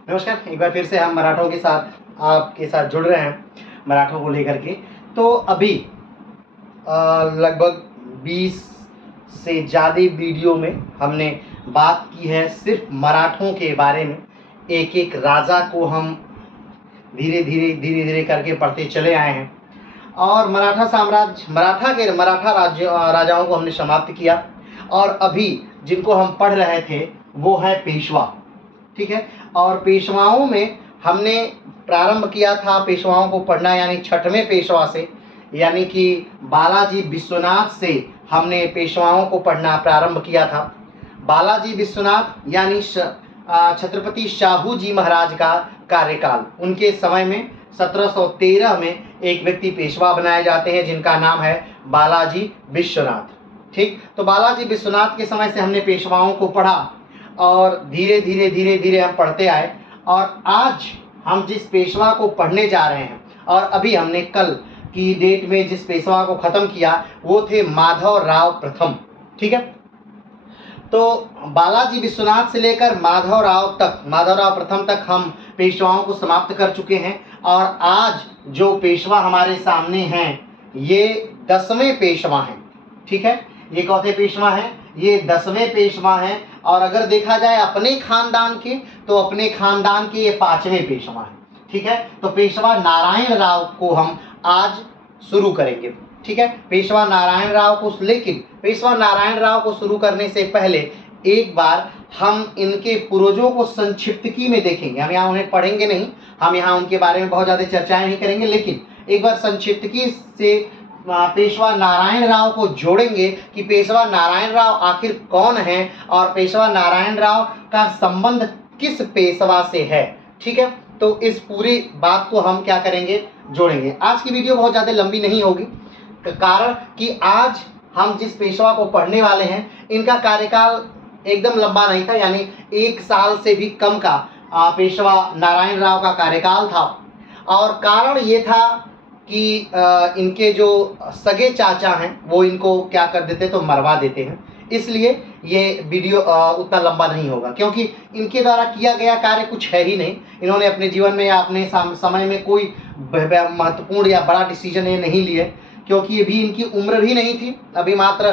नमस्कार, एक बार फिर से हम मराठों के साथ आपके साथ जुड़ रहे हैं, मराठों को लेकर के। तो अभी लगभग 20 से ज़्यादा वीडियो में हमने बात की है सिर्फ मराठों के बारे में। एक एक राजा को हम धीरे धीरे करके पढ़ते चले आए हैं और मराठा साम्राज्य, मराठा राजाओं को हमने समाप्त किया। और अभी जिनको हम पढ़ रहे थे वो है पेशवा, ठीक है। और पेशवाओं में हमने प्रारंभ किया था पेशवाओं को पढ़ना, यानी छठवें पेशवा से, यानी कि बालाजी विश्वनाथ से हमने पेशवाओं को पढ़ना प्रारंभ किया था। बालाजी विश्वनाथ यानी छत्रपति शाहू जी महाराज का कार्यकाल, उनके समय में 1713 में एक व्यक्ति पेशवा बनाए जाते हैं जिनका नाम है बालाजी विश्वनाथ, ठीक। तो बालाजी विश्वनाथ के समय से हमने पेशवाओं को पढ़ा और धीरे धीरे हम पढ़ते आए। और आज हम जिस पेशवा को पढ़ने जा रहे हैं और अभी हमने कल की डेट में जिस पेशवा को ख़त्म किया वो थे माधवराव प्रथम, ठीक है। तो बालाजी विश्वनाथ से लेकर माधवराव प्रथम तक हम पेशवाओं को समाप्त कर चुके हैं। और आज जो पेशवा हमारे सामने हैं ये 10वें पेशवा हैं, ठीक है। ये कौन पेशवा हैं? ये 10वें पेशवा हैं। और अगर देखा जाए अपने खानदान के, तो अपने खानदान के ये 5वें पेशवा हैं, ठीक है। तो पेशवा नारायण राव को हम आज शुरू करेंगे, ठीक है, पेशवा नारायण राव को। लेकिन पेशवा नारायण राव को शुरू करने से पहले एक बार हम इनके पूर्वजों को संक्षिप्तकी में देखेंगे। हम यहाँ उन्हें पढ़ेंगे नहीं, हम यहाँ उनके बारे में बहुत ज़्यादा चर्चाएं नहीं करेंगे, लेकिन एक बार संक्षिप्तकी से पेशवा नारायण राव को जोड़ेंगे कि पेशवा नारायण राव आखिर कौन है और पेशवा नारायण राव का संबंध किस पेशवा से है, ठीक है। तो इस पूरी बात को हम क्या करेंगे, जोड़ेंगे। आज की वीडियो बहुत ज़्यादा लंबी नहीं होगी, कारण कि आज हम जिस पेशवा को पढ़ने वाले हैं इनका कार्यकाल एकदम लंबा नहीं था, यानी 1 साल से भी कम का पेशवा नारायण राव का कार्यकाल था। और कारण ये था कि इनके जो सगे चाचा हैं वो इनको क्या कर देते, तो मरवा देते हैं। इसलिए ये वीडियो उतना लंबा नहीं होगा, क्योंकि इनके द्वारा किया गया कार्य कुछ है ही नहीं। इन्होंने अपने जीवन में या अपने समय में कोई महत्वपूर्ण या बड़ा डिसीजन ये नहीं लिए, क्योंकि ये भी इनकी उम्र भी नहीं थी। अभी मात्र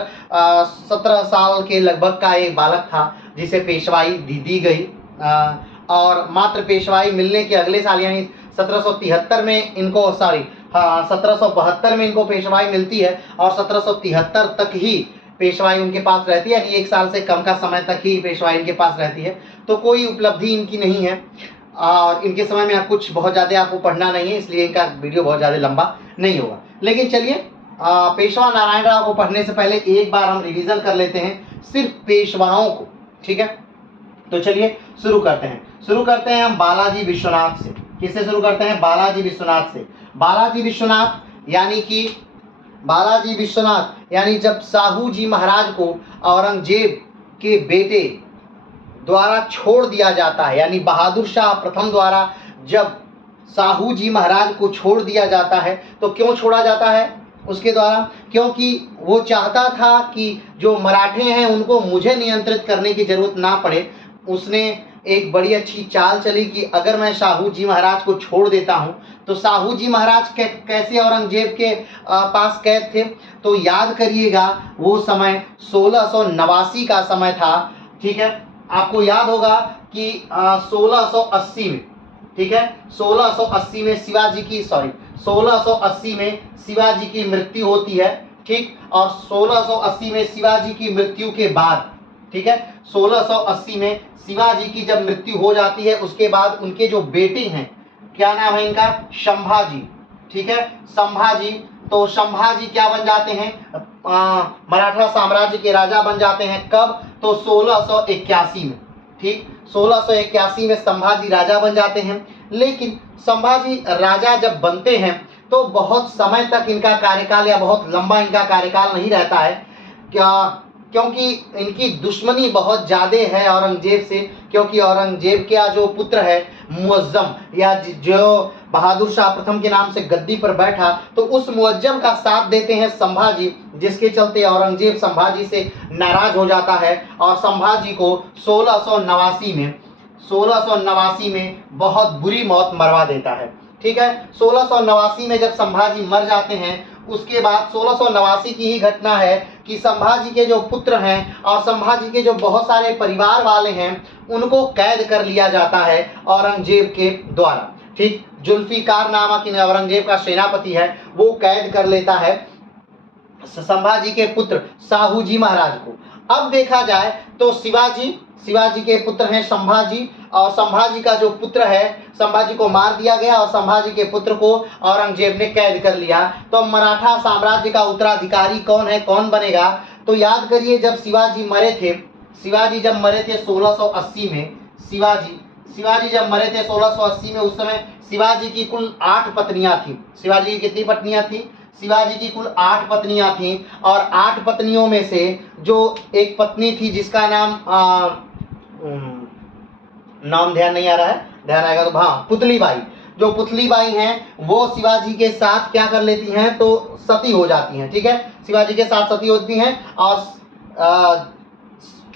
17 साल के लगभग का एक बालक था जिसे पेशवाई दी गई। और मात्र पेशवाई मिलने के अगले साल यानी 1773 में इनको 1772 में इनको पेशवाई मिलती है और 1773 तक ही पेशवाई उनके पास रहती है, यानी 1 साल से कम का समय तक ही पेशवाई इनके पास रहती है। तो कोई उपलब्धि इनकी नहीं है और इनके समय में कुछ बहुत ज़्यादा आपको पढ़ना नहीं है, इसलिए इनका वीडियो बहुत ज़्यादा लंबा नहीं होगा। लेकिन चलिए पेशवा नारायण राव को पढ़ने से पहले एक बार हम रिवीजन कर लेते हैं सिर्फ पेशवाओं को, ठीक है। तो चलिए शुरू करते हैं हम बालाजी विश्वनाथ से। किससे शुरू करते हैं? बालाजी विश्वनाथ से। बालाजी विश्वनाथ यानी जब शाहू जी महाराज को औरंगजेब के बेटे द्वारा छोड़ दिया जाता है, यानी बहादुर शाह प्रथम द्वारा जब शाहू जी महाराज को छोड़ दिया जाता है, तो क्यों छोड़ा जाता है उसके द्वारा? क्योंकि वो चाहता था कि जो मराठे हैं उनको मुझे नियंत्रित करने की जरूरत ना पड़े। उसने एक बड़ी अच्छी चाल चली कि अगर मैं शाहू जी महाराज को छोड़ देता हूं तो शाहू जी महाराज कैसे औरंगजेब के पास कैद थे, तो याद करिएगा वो समय 1689 का समय था, ठीक है। आपको याद होगा कि 1680 में, ठीक है, 1680 में शिवाजी की मृत्यु होती है, ठीक। और 1680 में शिवाजी की मृत्यु के बाद, ठीक है, 1680 में शिवाजी की जब मृत्यु हो जाती है उसके बाद उनके जो बेटे हैं, क्या नाम है इनका? संभाजी, ठीक है, संभाजी। तो संभाजी क्या बन जाते हैं? मराठा साम्राज्य के राजा बन जाते हैं। कब? तो 1681 में, ठीक, 1681 में संभाजी राजा बन जाते हैं। लेकिन संभाजी राजा जब बनते हैं तो बहुत समय तक इनका कार्यकाल या बहुत लंबा इनका कार्यकाल नहीं रहता है, क्योंकि इनकी दुश्मनी बहुत ज़्यादा है औरंगजेब से। क्योंकि औरंगजेब का जो पुत्र है मुअज्जम, या जो बहादुर शाह प्रथम के नाम से गद्दी पर बैठा, तो उस मुअज्जम का साथ देते हैं संभाजी, जिसके चलते औरंगजेब संभाजी से नाराज हो जाता है और संभाजी को 1689 में 1689 में बहुत बुरी मौत मरवा देता है। ठीक है, 1689 में जब संभाजी मर जाते हैं, उसके बाद 1689 की ही घटना है कि संभाजी के जो पुत्र हैं और संभाजी के जो बहुत सारे परिवार वाले हैं, उनको कैद कर लिया जाता है औरंगजेब के द्वारा। ठीक, जुल्फिकार नामक इन औरंगजेब का सेनापति है, वो कैद कर लेता है संभाजी के पुत्र साहू जी महाराज को। अब देखा जाए तो शिवाजी के पुत्र हैं संभाजी, और संभाजी का जो पुत्र है, संभाजी को मार दिया गया और संभाजी के पुत्र को औरंगजेब ने कैद कर लिया। तो मराठा साम्राज्य का उत्तराधिकारी कौन है, कौन बनेगा? तो याद करिए, जब शिवाजी जब मरे थे 1680 में, शिवाजी जब मरे थे 1680 में, उस समय शिवाजी की कुल 8 पत्नियां थी। शिवाजी की कितनी पत्नियां थी? शिवाजी की कुल 8 पत्नियां थीं, और 8 पत्नियों में से जो एक पत्नी थी जिसका नाम ध्यान नहीं आ रहा है, ध्यान आएगा तो, हाँ, पुतलीबाई। जो पुतलीबाई हैं वो शिवाजी के साथ क्या कर लेती हैं, तो सती हो जाती हैं। ठीक है, शिवाजी के साथ सती होती हैं, और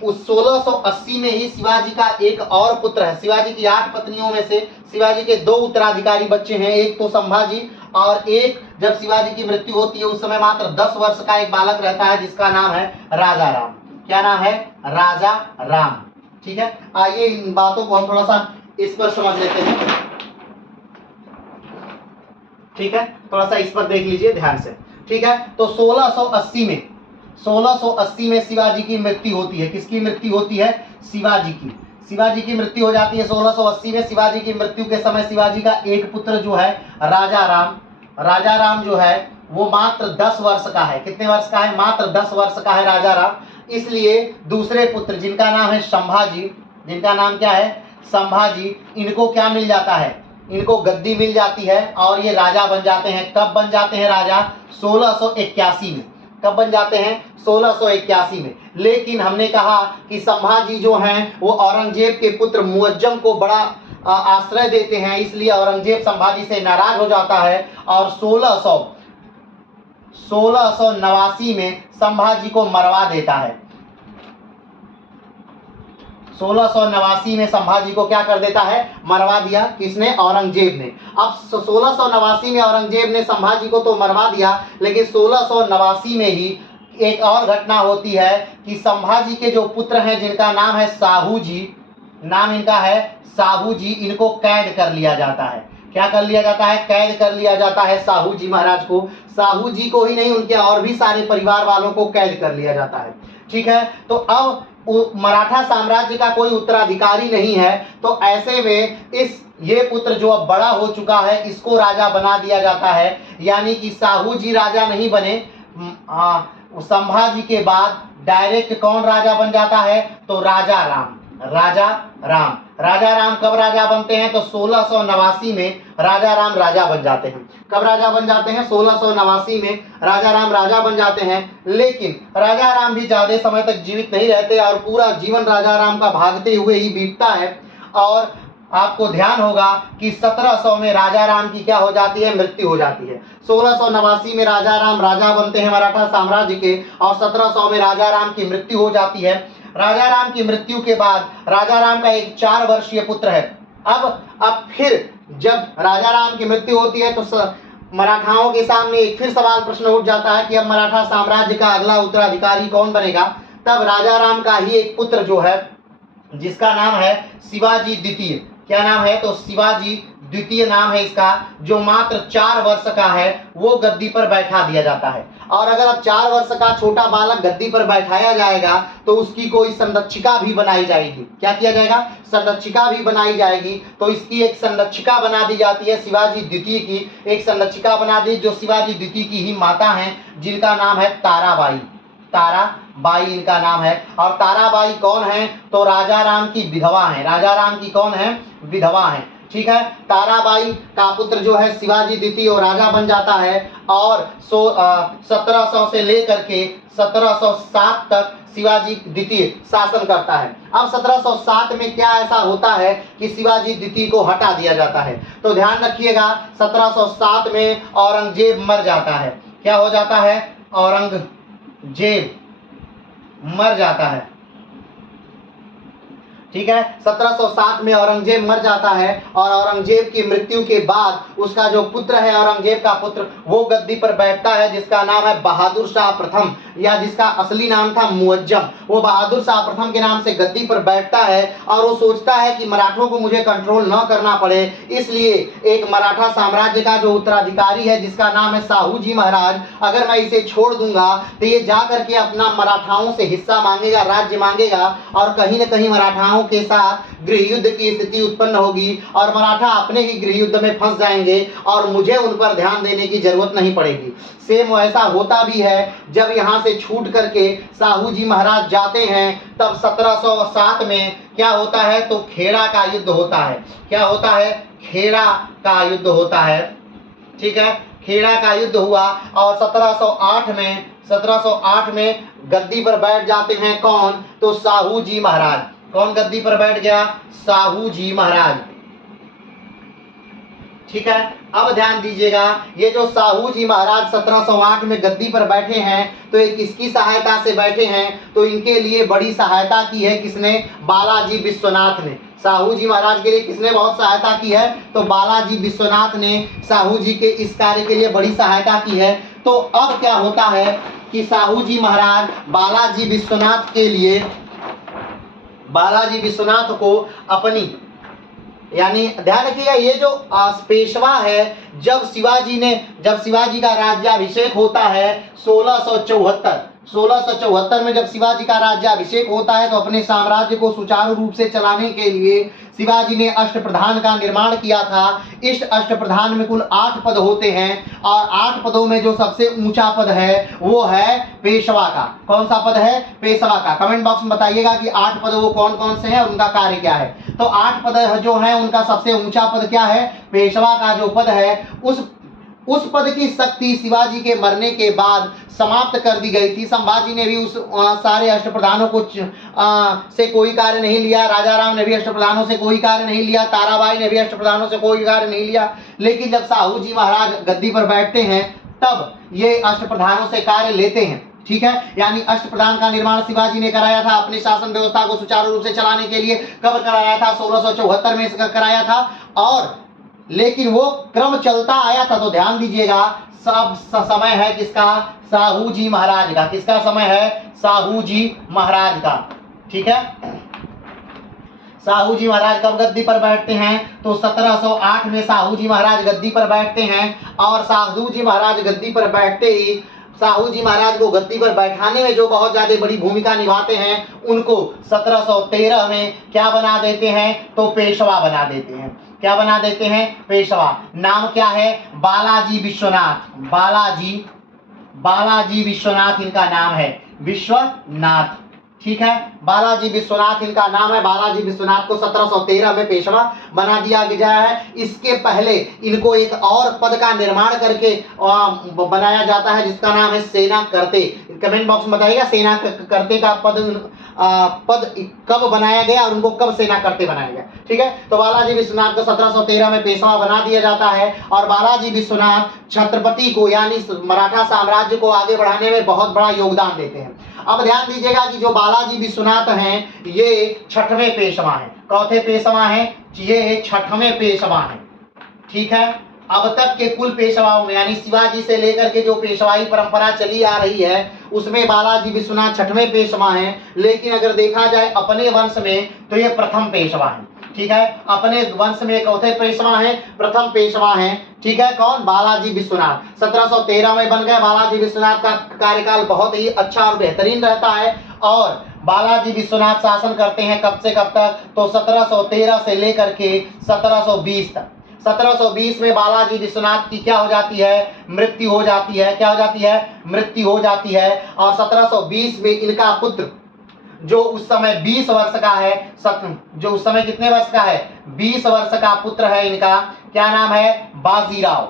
उस 1680 में ही शिवाजी का एक और पुत्र है। शिवाजी की 8 पत्नियों में से शिवाजी के 2 उत्तराधिकारी बच्चे हैं, एक तो संभाजी, और एक जब शिवाजी की मृत्यु होती है उस समय मात्र 10 वर्ष का एक बालक रहता है जिसका नाम है राजा राम। क्या नाम है? राजा राम। ठीक है, आइए इन बातों को हम थोड़ा सा इस पर समझ लेते हैं। ठीक है, थोड़ा सा इस पर देख लीजिए ध्यान से। ठीक है, तो 1680 में शिवाजी की मृत्यु होती है। किसकी मृत्यु होती है? शिवाजी की मृत्यु हो जाती है 1680 में। शिवाजी की मृत्यु के समय शिवाजी का एक पुत्र जो है राजा राम जो है वो मात्र 10 वर्ष का है। कितने वर्ष का है? मात्र 10 वर्ष का है राजा राम। इसलिए दूसरे पुत्र जिनका नाम है संभाजी, जिनका नाम क्या है? संभाजी, इनको क्या मिल जाता है? इनको गद्दी मिल जाती है और ये राजा बन जाते हैं। कब बन जाते हैं राजा? 1681 में। कब बन जाते हैं? 1681 में। लेकिन हमने कहा कि संभाजी जो हैं वो औरंगजेब के पुत्र मुअज्जम को बड़ा आश्रय देते हैं, इसलिए औरंगजेब संभाजी से नाराज हो जाता है और 1689 में संभाजी को मरवा देता है। 1689 में संभाजी को क्या कर देता है? मरवा दिया। किसने? औरंगजेब ने। अब 1689 में औरंगजेब ने संभाजी को तो मरवा दिया, लेकिन 1689 में ही एक और घटना होती है कि संभाजी के जो पुत्र हैं जिनका नाम है साहू जी, नाम इनका है साहू जी, इनको कैद कर लिया जाता है। क्या कर लिया जाता है? कैद कर लिया जाता है साहू जी महाराज को। साहू जी को ही नहीं, उनके और भी सारे परिवार वालों को कैद कर लिया जाता है। ठीक है, तो अब मराठा साम्राज्य का कोई उत्तराधिकारी नहीं है, तो ऐसे में ये पुत्र जो अब बड़ा हो चुका है इसको राजा बना दिया जाता है। यानी कि साहू जी राजा नहीं बने, संभाजी के बाद डायरेक्ट कौन राजा बन जाता है? तो राजा राम कब राजा बनते हैं? तो 1689 में राजा राम राजा बन जाते हैं। कब राजा बन जाते हैं? 1689 में राजा राम राजा बन जाते हैं। लेकिन राजा राम भी ज्यादा समय तक जीवित नहीं रहते और पूरा जीवन राजा राम का भागते हुए ही बीतता है। और आपको ध्यान होगा कि 1700 में राजा राम की क्या हो जाती है? मृत्यु हो जाती है। 1689 में राजा राम राजा बनते हैं मराठा साम्राज्य के, और 1700 में राजा राम की मृत्यु हो जाती है। राजा राम की मृत्यु के बाद राजा राम का एक 4 वर्षीय पुत्र है। अब फिर जब राजा राम की मृत्यु होती है तो मराठाओं के सामने एक फिर सवाल प्रश्न उठ जाता है कि अब मराठा साम्राज्य का अगला उत्तराधिकारी कौन बनेगा? तब राजा राम का ही एक पुत्र जो है जिसका नाम है शिवाजी द्वितीय। क्या नाम है? तो शिवाजी द्वितीय नाम है इसका, जो मात्र 4 वर्ष का है, वो गद्दी पर बैठा दिया जाता है। और अगर अब 4 वर्ष का छोटा बालक गद्दी पर बैठाया जाएगा तो उसकी कोई संरक्षिका भी बनाई जाएगी। क्या किया जाएगा? संरक्षिका भी बनाई जाएगी। तो इसकी एक संरक्षिका बना दी जाती है शिवाजी द्वितीय की, एक संरक्षिका बना दी जो शिवाजी द्वितीय की ही माता हैं, जिनका नाम है ताराबाई इनका नाम है। और ताराबाई कौन है? तो राजा राम की विधवा है। राजा राम की कौन है? विधवा है। ठीक है, ताराबाई का पुत्र जो है शिवाजी द्वितीय और राजा बन जाता है, और 1700 से लेकर के 1707 तक शिवाजी द्वितीय शासन करता है। अब 1707 में क्या ऐसा होता है कि शिवाजी द्वितीय को हटा दिया जाता है? तो ध्यान रखिएगा, 1707 में औरंगजेब मर जाता है। क्या हो जाता है? औरंगजेब मर जाता है। ठीक है। 1760 में औरंगजेब मर जाता है और औरंगजेब की मृत्यु के बाद उसका जो पुत्र है, औरंगजेब का पुत्र, वो गद्दी पर बैठता है, जिसका नाम है बहादुर शाह प्रथम, या जिसका असली नाम था मुअज्जम। वो बहादुर शाह प्रथम के नाम से गद्दी पर बैठता है और वो सोचता है कि मराठों को मुझे कंट्रोल न करना पड़े, इसलिए एक मराठा साम्राज्य का जो उत्तराधिकारी है जिसका नाम है साहू जी महाराज, अगर मैं इसे छोड़ दूंगा तो ये जा करके अपना मराठाओं से हिस्सा मांगेगा, राज्य मांगेगा, और कहीं न कहीं मराठाओं के साथ गृह युद्ध की स्थिति उत्पन्न होगी और मराठा अपने ही गृह युद्ध में फंस जाएंगे और मुझे उन पर ध्यान देने की जरूरत नहीं पड़ेगी। सेम वैसा होता भी है। जब यहाँ से छूट करके साहू जी महाराज जाते हैं तब 1707 में क्या होता है, तो खेड़ा का युद्ध होता है। क्या होता है? खेड़ा का युद्ध होता है। ठीक है, खेड़ा का युद्ध हुआ और 1708 में गद्दी पर बैठ जाते हैं कौन, तो साहू जी महाराज। कौन गद्दी पर बैठ गया? साहू जी महाराज। ठीक है, अब ध्यान दीजिएगा, ये जो साहू जी महाराज 1708 में गद्दी पर बैठे हैं तो ये किसकी सहायता से बैठे हैं, तो इनके लिए बड़ी सहायता की है किसने? बालाजी विश्वनाथ ने। साहू जी महाराज के लिए किसने बहुत सहायता की है? तो बालाजी विश्वनाथ ने साहू जी के इस कार्य के लिए बड़ी सहायता की है। तो अब क्या होता है कि साहू जी महाराज बालाजी विश्वनाथ को अपनी, यानी ध्यान रखिएगा, ये जो पेशवा है, जब शिवाजी का राज्याभिषेक होता है 1674 में जब शिवाजी का राज्याभिषेक होता है तो अपने साम्राज्य को सुचारू रूप से चलाने के लिए शिवाजी ने अष्टप्रधान का निर्माण किया था। इस अष्टप्रधान में कुल 8 पद होते हैं और 8 पदों में जो सबसे ऊंचा पद है वो है पेशवा का। कौन सा पद है? पेशवा का। कमेंट बॉक्स में बताइएगा कि 8 पद वो कौन कौन से हैं और उनका कार्य क्या है। तो 8 पद जो है उनका सबसे ऊंचा पद क्या है? पेशवा का जो पद है, उस पद की शक्ति शिवाजी के मरने के बाद समाप्त कर दी गई थी। संभाजी ने भी उस सारे अष्टप्रधानों को से कोई कार्य नहीं लिया, राजा राम ने भी अष्टप्रधानों से कोई कार्य नहीं लिया, ताराबाई ने भी अष्टप्रधानों से कोई कार्य नहीं लिया। लेकिन जब साहू जी महाराज गद्दी पर बैठते हैं तब ये अष्टप्रधानों से कार्य लेते हैं। ठीक है, यानी अष्टप्रधान का निर्माण शिवाजी ने कराया था अपनी शासन व्यवस्था को सुचारू रूप से चलाने के लिए। कब कराया था? 1674 में कराया था। और लेकिन वो क्रम चलता आया था। तो ध्यान दीजिएगा, सब समय है किसका? साहू जी महाराज का। किसका समय है? साहू जी महाराज का। ठीक है, साहू जी महाराज कब गद्दी पर बैठते हैं? तो 1708 में साहू जी महाराज गद्दी पर बैठते हैं और साहू जी महाराज गद्दी पर बैठते ही साहू जी महाराज को गद्दी पर बैठाने में जो बहुत ज्यादा बड़ी भूमिका निभाते हैं उनको 1713 में क्या बना देते हैं? तो पेशवा बना देते हैं। क्या बना देते हैं? पेशवा। नाम क्या है? बालाजी विश्वनाथ। बालाजी विश्वनाथ इनका नाम है। विश्वनाथ। ठीक है, बालाजी विश्वनाथ इनका नाम है। बालाजी विश्वनाथ को 1713 में पेशवा बना दिया गया है। इसके पहले इनको एक और पद का निर्माण करके बनाया जाता है जिसका नाम है सेना करते। कमेंट बॉक्स में बताइएगा सेना करते का पद कब बनाया गया और उनको कब सेना करते बनाया गया। ठीक है, तो बालाजी विश्वनाथ को 1713 में पेशवा बना दिया जाता है और बालाजी विश्वनाथ छत्रपति को यानी मराठा साम्राज्य को आगे बढ़ाने में बहुत बड़ा योगदान देते हैं। अब ध्यान दीजिएगा कि जो बालाजी विश्वनाथ हैं ये 6वें पेशवा हैं। चौथे पेशवा हैं, ये 6वें पेशवा हैं। ठीक है, अब तक के कुल पेशवाओं में यानी शिवाजी से लेकर के जो पेशवाई परंपरा चली आ रही है उसमें बालाजी विश्वनाथ 6वें पेशवा हैं। लेकिन अगर देखा जाए अपने वंश में तो ये प्रथम पेशवा हैं। ठीक है, अपने वंश में चौथे पेशवा हैं, प्रथम पेशवा हैं। ठीक है, कौन? बालाजी विश्वनाथ। 1713 में बन गए। बालाजी विश्वनाथ का कार्यकाल बहुत ही अच्छा और बेहतरीन रहता है और बालाजी विश्वनाथ शासन करते हैं कब से कब तक? तो 1713 से लेकर के 1720 तक। 1720 में बालाजी विश्वनाथ की क्या हो जाती है? मृत्यु हो जाती है। क्या हो जाती है? मृत्यु हो जाती है। और 1720 में इनका पुत्र जो उस समय 20 वर्ष का है, जो उस समय कितने वर्ष का है? 20 वर्ष का पुत्र है इनका। क्या नाम है? बाजीराव।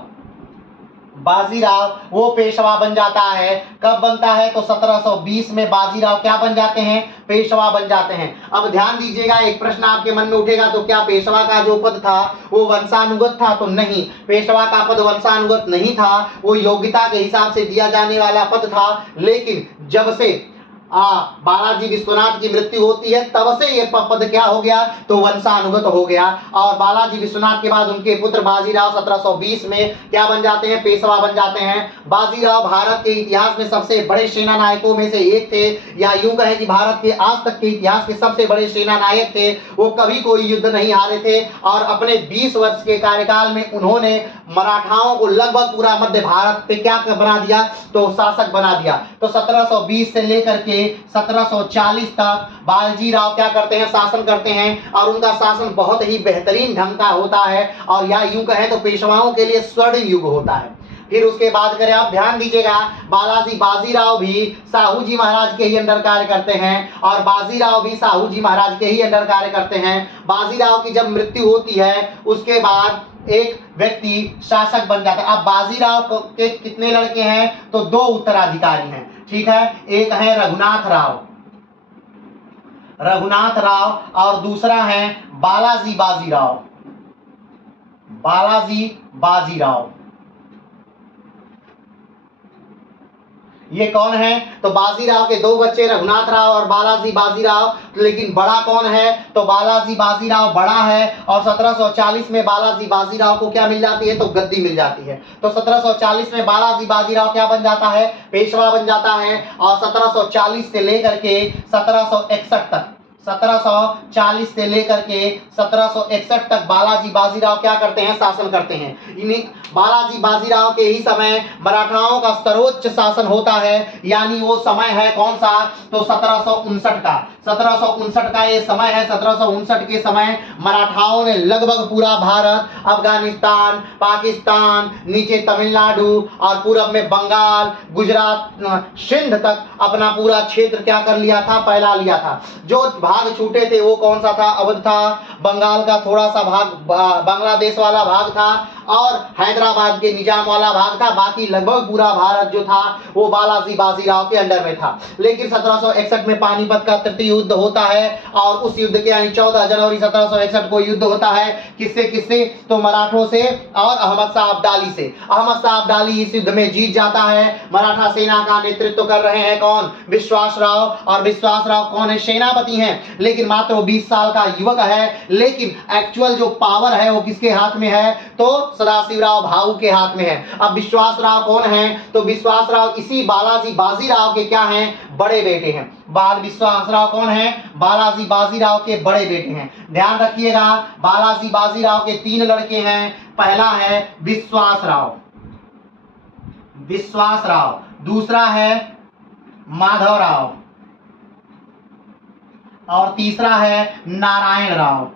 वो पेशवा बन जाता है। कब बनता है? तो 1720 में बाजीराव क्या बन जाते हैं? पेशवा बन जाते हैं। अब ध्यान दीजिएगा, एक प्रश्न आपके मन में उठेगा, तो क्या पेशवा का जो पद था वो वंशानुगत था? तो नहीं, पेशवा का पद वंशानुगत नहीं था, वो योग्यता के हिसाब से दिया जाने वाला पद था। लेकिन जब से बालाजी विश्वनाथ की मृत्यु होती है, तब से ये पद क्या हो गया, तो वंशानुगत हो गया। और बालाजी विश्वनाथ के बाद उनके पुत्र बाजीराव 1720 में क्या बन जाते हैं, पेशवा बन जाते हैं। बाजीराव भारत के इतिहास में सबसे बड़े सेना नायकों में से एक थे, या यूं कहें कि भारत के आज तक के इतिहास के सबसे बड़े सेना नायक थे। वो कभी कोई युद्ध नहीं हारे थे और अपने 20 वर्ष के कार्यकाल में उन्होंने मराठाओं को लगभग पूरा मध्य भारत पे क्या बना दिया, तो शासक बना दिया। तो 1720 से लेकर के 1740 तक बाजीराव क्या करते हैं, शासन करते हैं, और उनका शासन बहुत ही बेहतरीन ढंग का होता है, और या यूं कहें तो पेशवाओं के लिए स्वर्णिम युग होता है। फिर उसके बाद करें, आप ध्यान दीजिएगा, बालाजी बाजीराव भी साहू जी महाराज के ही अंडर कार्य करते हैं, और बाजीराव भी साहू जी महाराज के ही अंडर कार्य करते हैं। बाजीराव की जब मृत्यु होती है उसके बाद एक व्यक्ति शासक बन जाता है। अब बाजीराव के कितने लड़के हैं, तो 2 उत्तराधिकारी हैं, ठीक है। एक है रघुनाथ राव और दूसरा है बालाजी बाजीराव। ये कौन है, तो बाजीराव के 2 बच्चे रघुनाथ राव और बालाजी बाजीराव, लेकिन बड़ा कौन है, तो बालाजी बाजीराव बड़ा है। और 1740 में बालाजी बाजीराव को क्या मिल जाती है, तो गद्दी मिल जाती है। तो 1740 में बालाजी बाजीराव क्या बन जाता है, पेशवा बन जाता है। और 1740 से लेकर के 1761 तक, 1740 से लेकर के 1761 तक बालाजी बाजीराव क्या करते हैं, शासन करते हैं। इन्हीं बालाजी बाजीराव के ही समय मराठाओं का सर्वोच्च शासन होता है, यानी वो समय है कौन सा, तो 1759 का। 1759 का ये समय है। 1759 के समय मराठाओं ने लगभग पूरा भारत, अफगानिस्तान, पाकिस्तान, नीचे तमिलनाडु और पूरब में बंगाल, गुजरात, सिंध तक अपना पूरा क्षेत्र क्या कर लिया था, फैला लिया था। जो भाग छूटे थे वो कौन सा था, अवध था, बंगाल का थोड़ा सा भाग, बांग्लादेश वाला भाग था, और हैदराबाद के निजाम वाला भाग था। बाकी लगभग पूरा भारत जो था वो बालाजी बाजीराव के अंडर में था। लेकिन 1761 में पानीपत का तृतीय युद्ध होता है, और उस युद्ध के यानी 14 जनवरी 1761 को युद्ध होता है। किससे, तो मराठों से और अहमद शाह अब्दाली से। अहमद शाह अब्दाली इस युद्ध में जीत जाता है। मराठा सेना का नेतृत्व कर रहे हैं कौन, विश्वास राव, और विश्वास राव कौन है, सेनापति हैं, लेकिन मात्र वो 20 साल का युवक है। लेकिन एक्चुअल जो पावर है वो किसके हाथ में है, तो सदाशिवराव भाऊ के हाथ में है। अब विश्वास राव कौन है, तो विश्वास राव इसी बालाजी बाजीराव के क्या हैं, बड़े बेटे हैं। विश्वास राव कौन है, बालाजी बाजीराव के बड़े बेटे हैं। ध्यान रखिएगा, बालाजी बाजीराव के 3 लड़के हैं। पहला है विश्वास राव, दूसरा है माधव राव, और तीसरा है नारायण राव,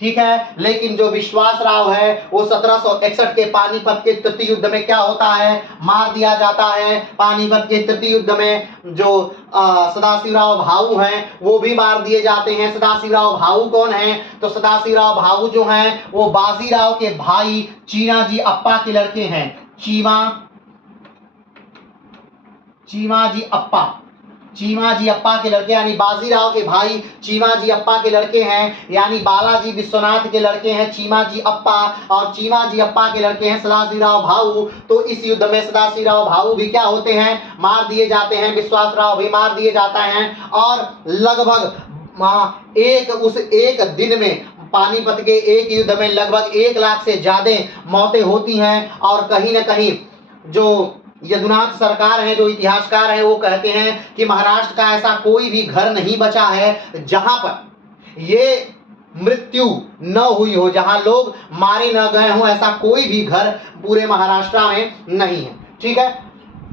ठीक है। लेकिन जो विश्वास राव है वो 1761 के पानीपत के तृतीय युद्ध में क्या होता है, मार दिया जाता है। पानीपत के तृतीय युद्ध में जो सदाशिवराव भाऊ हैं वो भी मार दिए जाते हैं। सदाशिवराव भाऊ कौन है, तो सदाशिवराव भाऊ जो हैं वो बाजीराव के भाई चीमाजी अप्पा के लड़के हैं। चीमाजी अप्पा के लड़के, यानी बाजीराव के भाई चीमाजी अप्पा के लड़के हैं, यानी बालाजी विश्वनाथ के लड़के हैं चीमाजी अप्पा, और चीमाजी अप्पा के लड़के हैं सदाशिवराव भाऊ। तो इस युद्ध में सदाशिवराव भाऊ भी क्या होते हैं, मार दिए जाते हैं। विश्वास राव भी मार दिए जाता है, और लगभग एक दिन में पानीपत के एक युद्ध में लगभग 1 लाख से ज्यादा मौतें होती हैं। और कहीं न कहीं जो यदुनाथ सरकार है, जो इतिहासकार है, वो कहते हैं कि महाराष्ट्र का ऐसा कोई भी घर नहीं बचा है जहां पर ये मृत्यु न हुई हो, जहां लोग मारे न गए हों। ऐसा कोई भी घर पूरे महाराष्ट्र में नहीं है, ठीक है।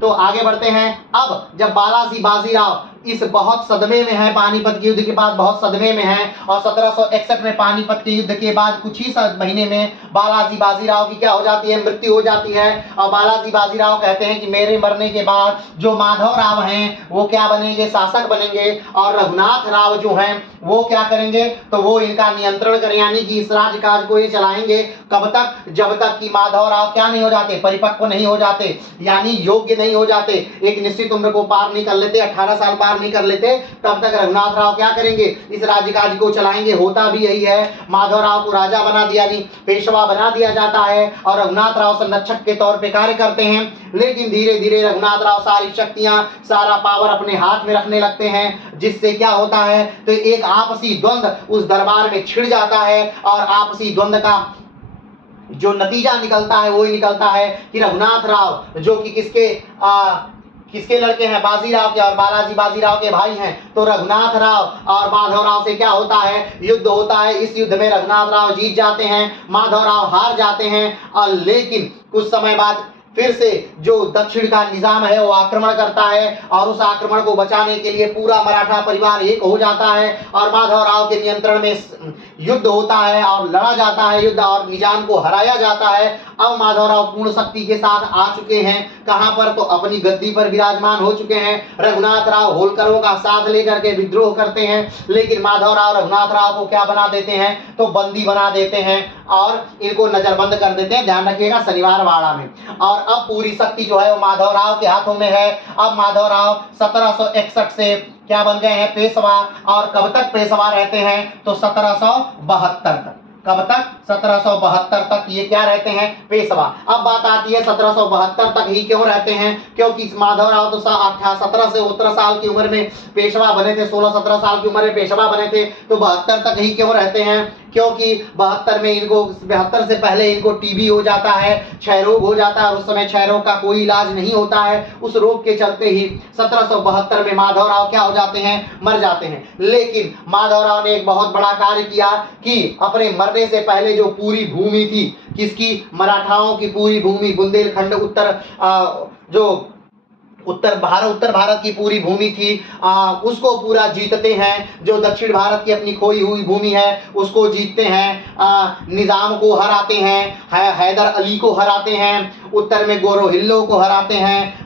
तो आगे बढ़ते हैं। अब जब बालाजी बाजीराव इस बहुत सदमे में है, पानीपत के युद्ध के बाद बहुत सदमे में है, और 1761 में पानीपत के युद्ध के बाद कुछ ही महीने में बालाजी बाजीराव की क्या हो जाती है, मृत्यु हो जाती है। और बालाजी बाजीराव कहते हैं कि मेरे मरने के बाद जो माधव राव हैं वो क्या बनेंगे, शासक बनेंगे, और रघुनाथ राव जो हैं वो क्या करेंगे, तो वो इनका नियंत्रण करें, यानी कि इस राज्यकाज को ये चलाएंगे। कब तक, जब तक कि माधव राव क्या नहीं हो जाते, परिपक्व नहीं हो जाते, यानी योग्य नहीं हो जाते, एक निश्चित उम्र को पार नहीं कर लेते। 18 साल बाद स्वीकार नहीं कर लेते तब तक रघुनाथ राव क्या करेंगे, इस राज्य को चलाएंगे। होता भी यही है, माधवराव को राजा बना दिया, नहीं पेशवा बना दिया जाता है और रघुनाथ राव संरक्षक के तौर पे कार्य करते हैं। लेकिन धीरे धीरे रघुनाथ राव सारी शक्तियां, सारा पावर अपने हाथ में रखने लगते हैं, जिससे क्या होता है तो एक आपसी द्वंद्व उस दरबार में छिड़ जाता है और आपसी द्वंद्व का जो नतीजा निकलता है वो ही निकलता है कि रघुनाथ राव जो कि किसके लड़के हैं, बाजीराव के, और बालाजी बाजीराव के भाई हैं। तो रघुनाथ राव और माधवराव से क्या होता है, युद्ध होता है। इस युद्ध में रघुनाथ राव जीत जाते हैं, माधवराव हार जाते हैं। और लेकिन कुछ समय बाद फिर से जो दक्षिण का निजाम है वो आक्रमण करता है और उस आक्रमण को बचाने के लिए पूरा मराठा परिवार एक हो जाता है और माधवराव के नियंत्रण में युद्ध होता है और लड़ा जाता है युद्ध और निजाम को हराया जाता है। अब माधवराव पूर्ण शक्ति के साथ आ चुके हैं, कहां पर, तो अपनी गद्दी पर विराजमान हो चुके हैं। रघुनाथ राव होलकरों का साथ लेकर के विद्रोह करते हैं, लेकिन माधवराव रघुनाथ राव को क्या बना देते हैं, तो बंदी बना देते हैं और इनको नजरबंद कर देते हैं। ध्यान रखिएगा, शनिवार वाड़ा में। और अब पूरी शक्ति जो है वो माधवराव के हाथों में है। अब माधवराव 1761 से क्या बन गए हैं, पेशवा। और कब तक पेशवा रहते हैं, तो 1772 तक। कब तक, 1772 तक ये क्या रहते हैं, पेशवा। अब बात आती है 1772 तक ही क्यों रहते हैं, क्योंकि इस माधवराव तो 17 से 17 साल की उम्र में पेशवा बने थे, 16-17 साल की उम्र में पेशवा बने थे। तो 72 तक ही क्यों रहते हैं, क्योंकि 72 में इनको, 72 से पहले इनको टीबी हो जाता है, क्षय रोग हो जाता है और उस समय क्षय रोग का कोई इलाज नहीं होता है। उस रोग के चलते ही 1772 में माधवराव क्या हो जाते हैं, मर जाते हैं। लेकिन माधवराव ने एक बहुत बड़ा कार्य किया कि अपने मरने से पहले जो पूरी भूमि थी, किसकी, मराठाओं की पूरी भूमि, बुंदेलखंड, उत्तर भारत की पूरी भूमि थी, उसको पूरा जीतते हैं। जो दक्षिण भारत की अपनी खोई हुई भूमि है उसको जीतते हैं, निजाम को हराते हैं, हैदर अली को हराते हैं, उत्तर में गोरोहिल्लो को हराते हैं,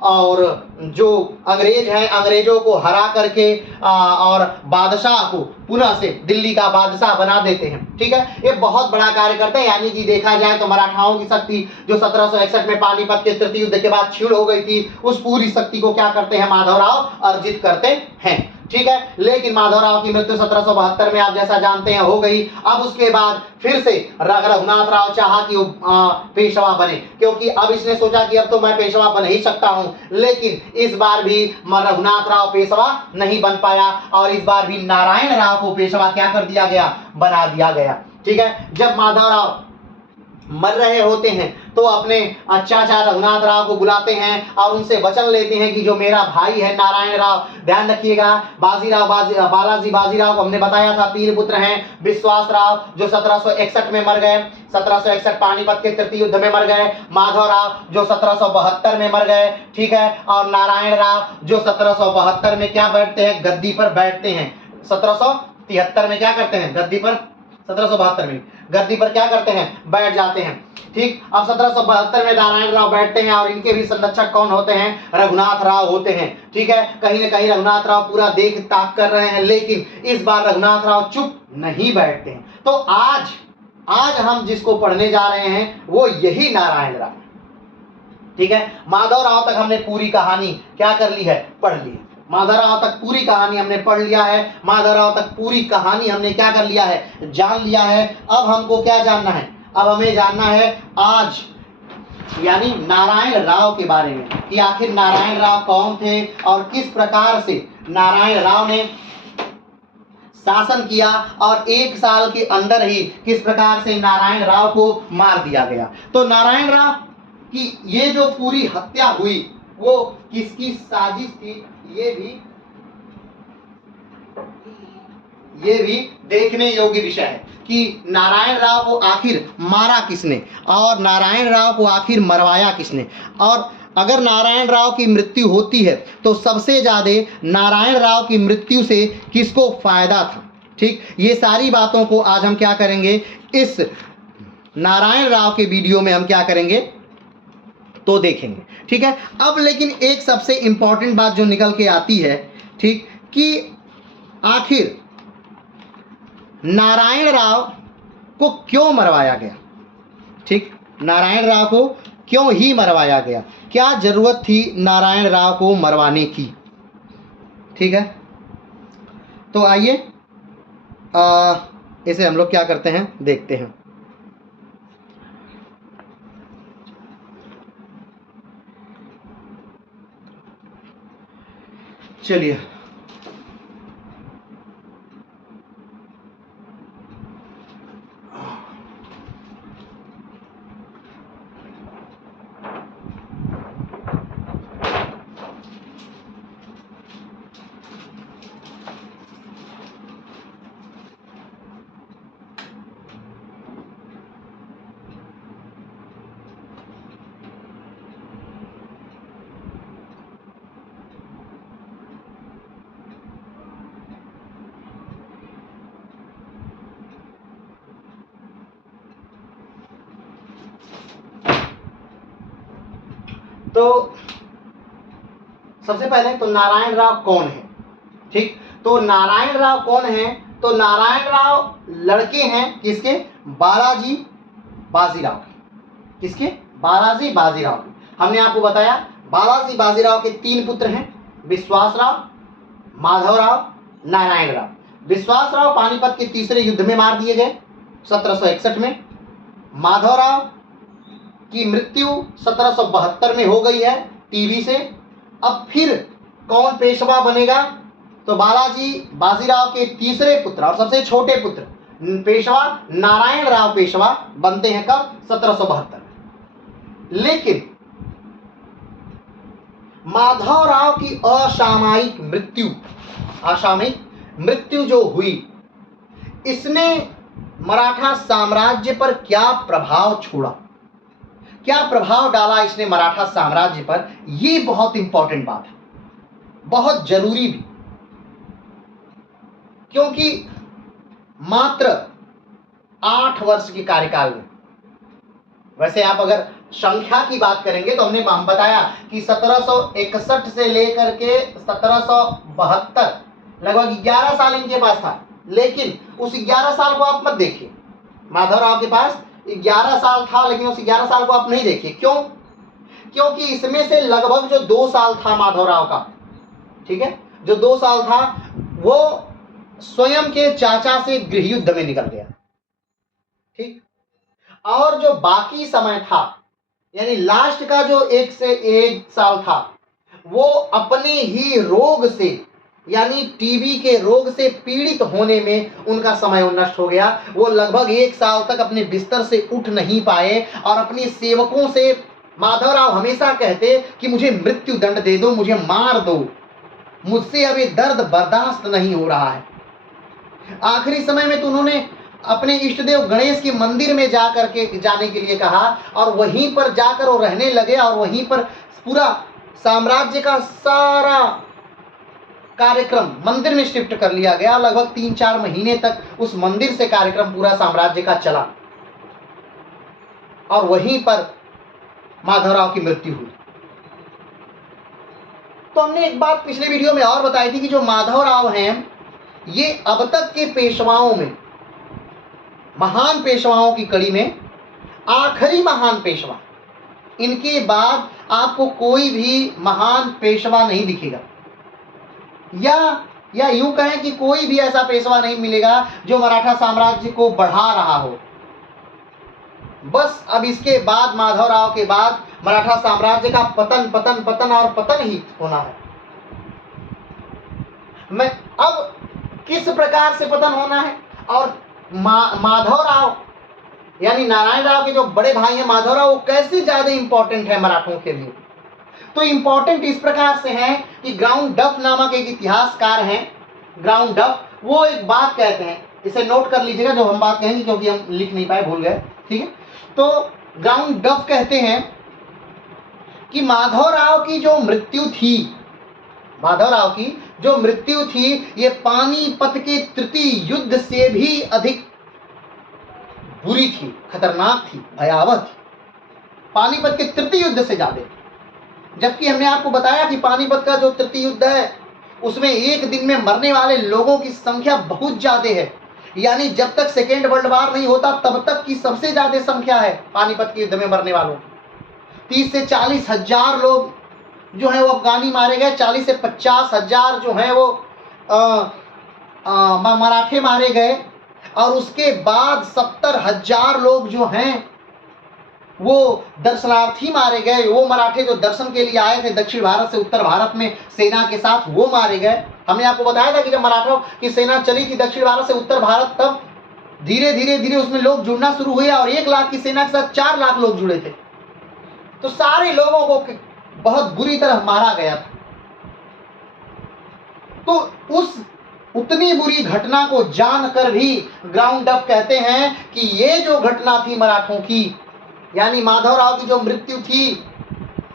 और जो अंग्रेज हैं अंग्रेजों को हरा करके और बादशाह को पुनः से दिल्ली का बादशाह बना देते हैं। ठीक है, ये बहुत बड़ा कार्य करते हैं। यानी कि देखा जाए तो मराठाओं की शक्ति जो 1761 में पानीपत के तृतीय युद्ध के बाद क्षीण हो गई थी, उस पूरी शक्ति को क्या करते हैं, माधवराव अर्जित करते हैं। ठीक है, लेकिन माधवराव की मृत्यु 1772 में आप जैसा जानते हैं हो गई। अब उसके बाद फिर से रघुनाथ राव चाहा कि वो पेशवा बने, क्योंकि अब इसने सोचा कि अब तो मैं पेशवा बन ही सकता हूं। लेकिन इस बार भी रघुनाथ राव पेशवा नहीं बन पाया और इस बार भी नारायण राव को पेशवा क्या कर दिया गया, बना दिया गया। ठीक है, जब माधवराव मर रहे होते हैं तो अपने चाचा रघुनाथ राव को बुलाते हैं और उनसे वचन लेते हैं कि जो मेरा भाई है नारायण राव, ध्यान रखिएगा, बालाजी बाजीराव को हमने बताया था 3 पुत्र हैं, विश्वास राव जो 1761 में मर गए, 1761 पानीपत के तृतीय युद्ध में मर गए, माधवराव जो 1772 में मर गए। ठीक है, और नारायण राव जो 1772 में क्या बैठते हैं, गद्दी पर बैठते हैं। 1773 में क्या करते हैं, गद्दी पर, 1772 में गद्दी पर क्या करते हैं, बैठ जाते हैं। ठीक, अब 1772 में नारायण राव बैठते हैं और इनके भी संरक्षक कौन होते हैं, रघुनाथ राव होते हैं। ठीक है, कहीं ना कहीं रघुनाथ राव पूरा देख ताक कर रहे हैं, लेकिन इस बार रघुनाथ राव चुप नहीं बैठते हैं। तो आज हम जिसको पढ़ने जा रहे हैं वो यही नारायण राव। ठीक है, माधवराव तक हमने पूरी कहानी क्या कर ली है, पढ़ ली है। माधवराव तक पूरी कहानी हमने पढ़ लिया है, माधवराव तक पूरी कहानी हमने क्या कर लिया है, जान लिया है। अब हमको क्या जानना है, अब हमें जानना है आज यानी नारायण राव के बारे में कि आखिर नारायण राव कौन थे और किस प्रकार से नारायण राव ने शासन किया और 1 साल के अंदर ही किस प्रकार से नारायण राव को मार दिया गया। तो नारायण राव की ये जो पूरी हत्या हुई वो किसकी साजिश थी, ये भी देखने योग्य विषय है कि नारायण राव को आखिर मारा किसने और नारायण राव को आखिर मरवाया किसने, और अगर नारायण राव की मृत्यु होती है तो सबसे ज़्यादा नारायण राव की मृत्यु से किसको फायदा था। ठीक, ये सारी बातों को आज हम क्या करेंगे, इस नारायण राव के वीडियो में हम क्या करेंगे तो देखेंगे। ठीक है, अब लेकिन एक सबसे इंपॉर्टेंट बात जो निकल के आती है, ठीक, कि आखिर नारायण राव को क्यों मरवाया गया। ठीक, नारायण राव को क्यों ही मरवाया गया, क्या जरूरत थी नारायण राव को मरवाने की। ठीक है, तो आइए इसे हम लोग क्या करते हैं, देखते हैं। चलिए, तो सबसे पहले तो नारायण राव कौन है, ठीक। तो नारायण राव कौन है, तो नारायण राव लड़के हैं किसके, बालाजी बाजीराव के। किसके, बालाजी बाजीराव के। हमने आपको बताया बालाजी बाजीराव के 3 पुत्र हैं, विश्वासराव, माधवराव, नारायण राव। विश्वासराव पानीपत के तीसरे युद्ध में मार दिए गए 1761 में। माधवराव की मृत्यु 1772 में हो गई है टीबी से। अब फिर कौन पेशवा बनेगा, तो बालाजी बाजीराव के तीसरे पुत्र और सबसे छोटे पुत्र पेशवा नारायण राव पेशवा बनते हैं कब, 1772। लेकिन माधवराव की असामयिक मृत्यु जो हुई, इसने मराठा साम्राज्य पर क्या प्रभाव छोड़ा, क्या प्रभाव डाला इसने मराठा साम्राज्य पर, यह बहुत इंपॉर्टेंट बात है, बहुत जरूरी भी। क्योंकि मात्र 8 वर्ष के कार्यकाल में, वैसे आप अगर संख्या की बात करेंगे तो हमने बताया कि 1761 से लेकर के 1772 लगभग 11 साल इनके पास था। लेकिन उस 11 साल को आप मत देखिए, माधवराव के पास 11 साल था, लेकिन उस 11 साल को आप नहीं देखिए। क्यों, क्योंकि इसमें से लगभग जो 2 साल था माधवराव का, ठीक है, जो 2 साल था वो स्वयं के चाचा से गृह युद्ध में निकल गया, ठीक। और जो बाकी समय था, यानी लास्ट का जो 1 से 1 साल था, वो अपने ही रोग से, यानी टीबी के रोग से पीड़ित होने में उनका समय नष्ट हो गया। वो लगभग 1 साल तक अपने बिस्तर से उठ नहीं पाए और अपने सेवकों से माधवराव हमेशा कहते कि मुझे मृत्यु दंड दे दो, मुझे मार दो, मुझसे अब ये दर्द बर्दाश्त नहीं हो रहा है। आखिरी समय में तो उन्होंने अपने इष्टदेव गणेश के मंदिर में जाने के लिए कहा और वहीं पर जाकर वो रहने लगे और वहीं पर पूरा साम्राज्य का सारा कार्यक्रम मंदिर में शिफ्ट कर लिया गया। लगभग 3-4 महीने तक उस मंदिर से कार्यक्रम पूरा साम्राज्य का चला और वहीं पर माधवराव की मृत्यु हुई। तो हमने एक बात पिछले वीडियो में और बताई थी कि जो माधवराव हैं, ये अब तक के पेशवाओं में, महान पेशवाओं की कड़ी में आखिरी महान पेशवा। इनके बाद आपको कोई भी महान पेशवा नहीं दिखेगा, या यूं कहें कि कोई भी ऐसा पेशवा नहीं मिलेगा जो मराठा साम्राज्य को बढ़ा रहा हो। बस अब इसके बाद, माधवराव के बाद, मराठा साम्राज्य का पतन पतन पतन और पतन ही होना है। मैं अब किस प्रकार से पतन होना है, और माधवराव यानी नारायण राव के जो बड़े भाई हैं माधवराव, वो कैसे ज्यादा इंपॉर्टेंट है मराठों के लिए। तो इंपॉर्टेंट इस प्रकार से है कि ग्राउंड डफ नामक एक इतिहासकार हैं, ग्राउंड डफ, वो एक बात कहते हैं, इसे नोट कर लीजिएगा जो हम बात कहेंगे, क्योंकि हम लिख नहीं पाए, भूल गए, ठीक है। तो ग्राउंड डफ कहते हैं कि माधवराव की जो मृत्यु थी, माधवराव की जो मृत्यु थी, ये पानीपत के तृतीय युद्ध से भी अधिक बुरी थी, खतरनाक थी, भयावह थी, पानीपत के तृतीय युद्ध से ज्यादा। जबकि हमने आपको बताया कि पानीपत का जो तृतीय युद्ध है, उसमें एक दिन में मरने वाले लोगों की संख्या बहुत ज्यादा है, यानी जब तक सेकेंड वर्ल्ड वॉर नहीं होता तब तक की सबसे ज्यादा संख्या है पानीपत के युद्ध में मरने वालों की। 30 से 40 हजार लोग जो है वो अफगानी मारे गए, 40 से 50 हजार जो है वो मराठे मारे गए, और उसके बाद 70,000 लोग जो हैं वो दर्शनार्थी मारे गए। वो मराठे जो दर्शन के लिए आए थे दक्षिण भारत से उत्तर भारत में सेना के साथ, वो मारे गए। हमने आपको बताया था कि जब मराठों की सेना चली थी दक्षिण भारत से उत्तर भारत, तब धीरे धीरे धीरे उसमें लोग जुड़ना शुरू हुए, और 1 लाख की सेना के साथ 4 लाख लोग जुड़े थे। तो सारे लोगों को बहुत बुरी तरह मारा गया था। तो उस उतनी बुरी घटना को जानकर भी ग्राउंड अप कहते हैं कि ये जो घटना थी मराठों की, यानी माधवराव की जो मृत्यु थी,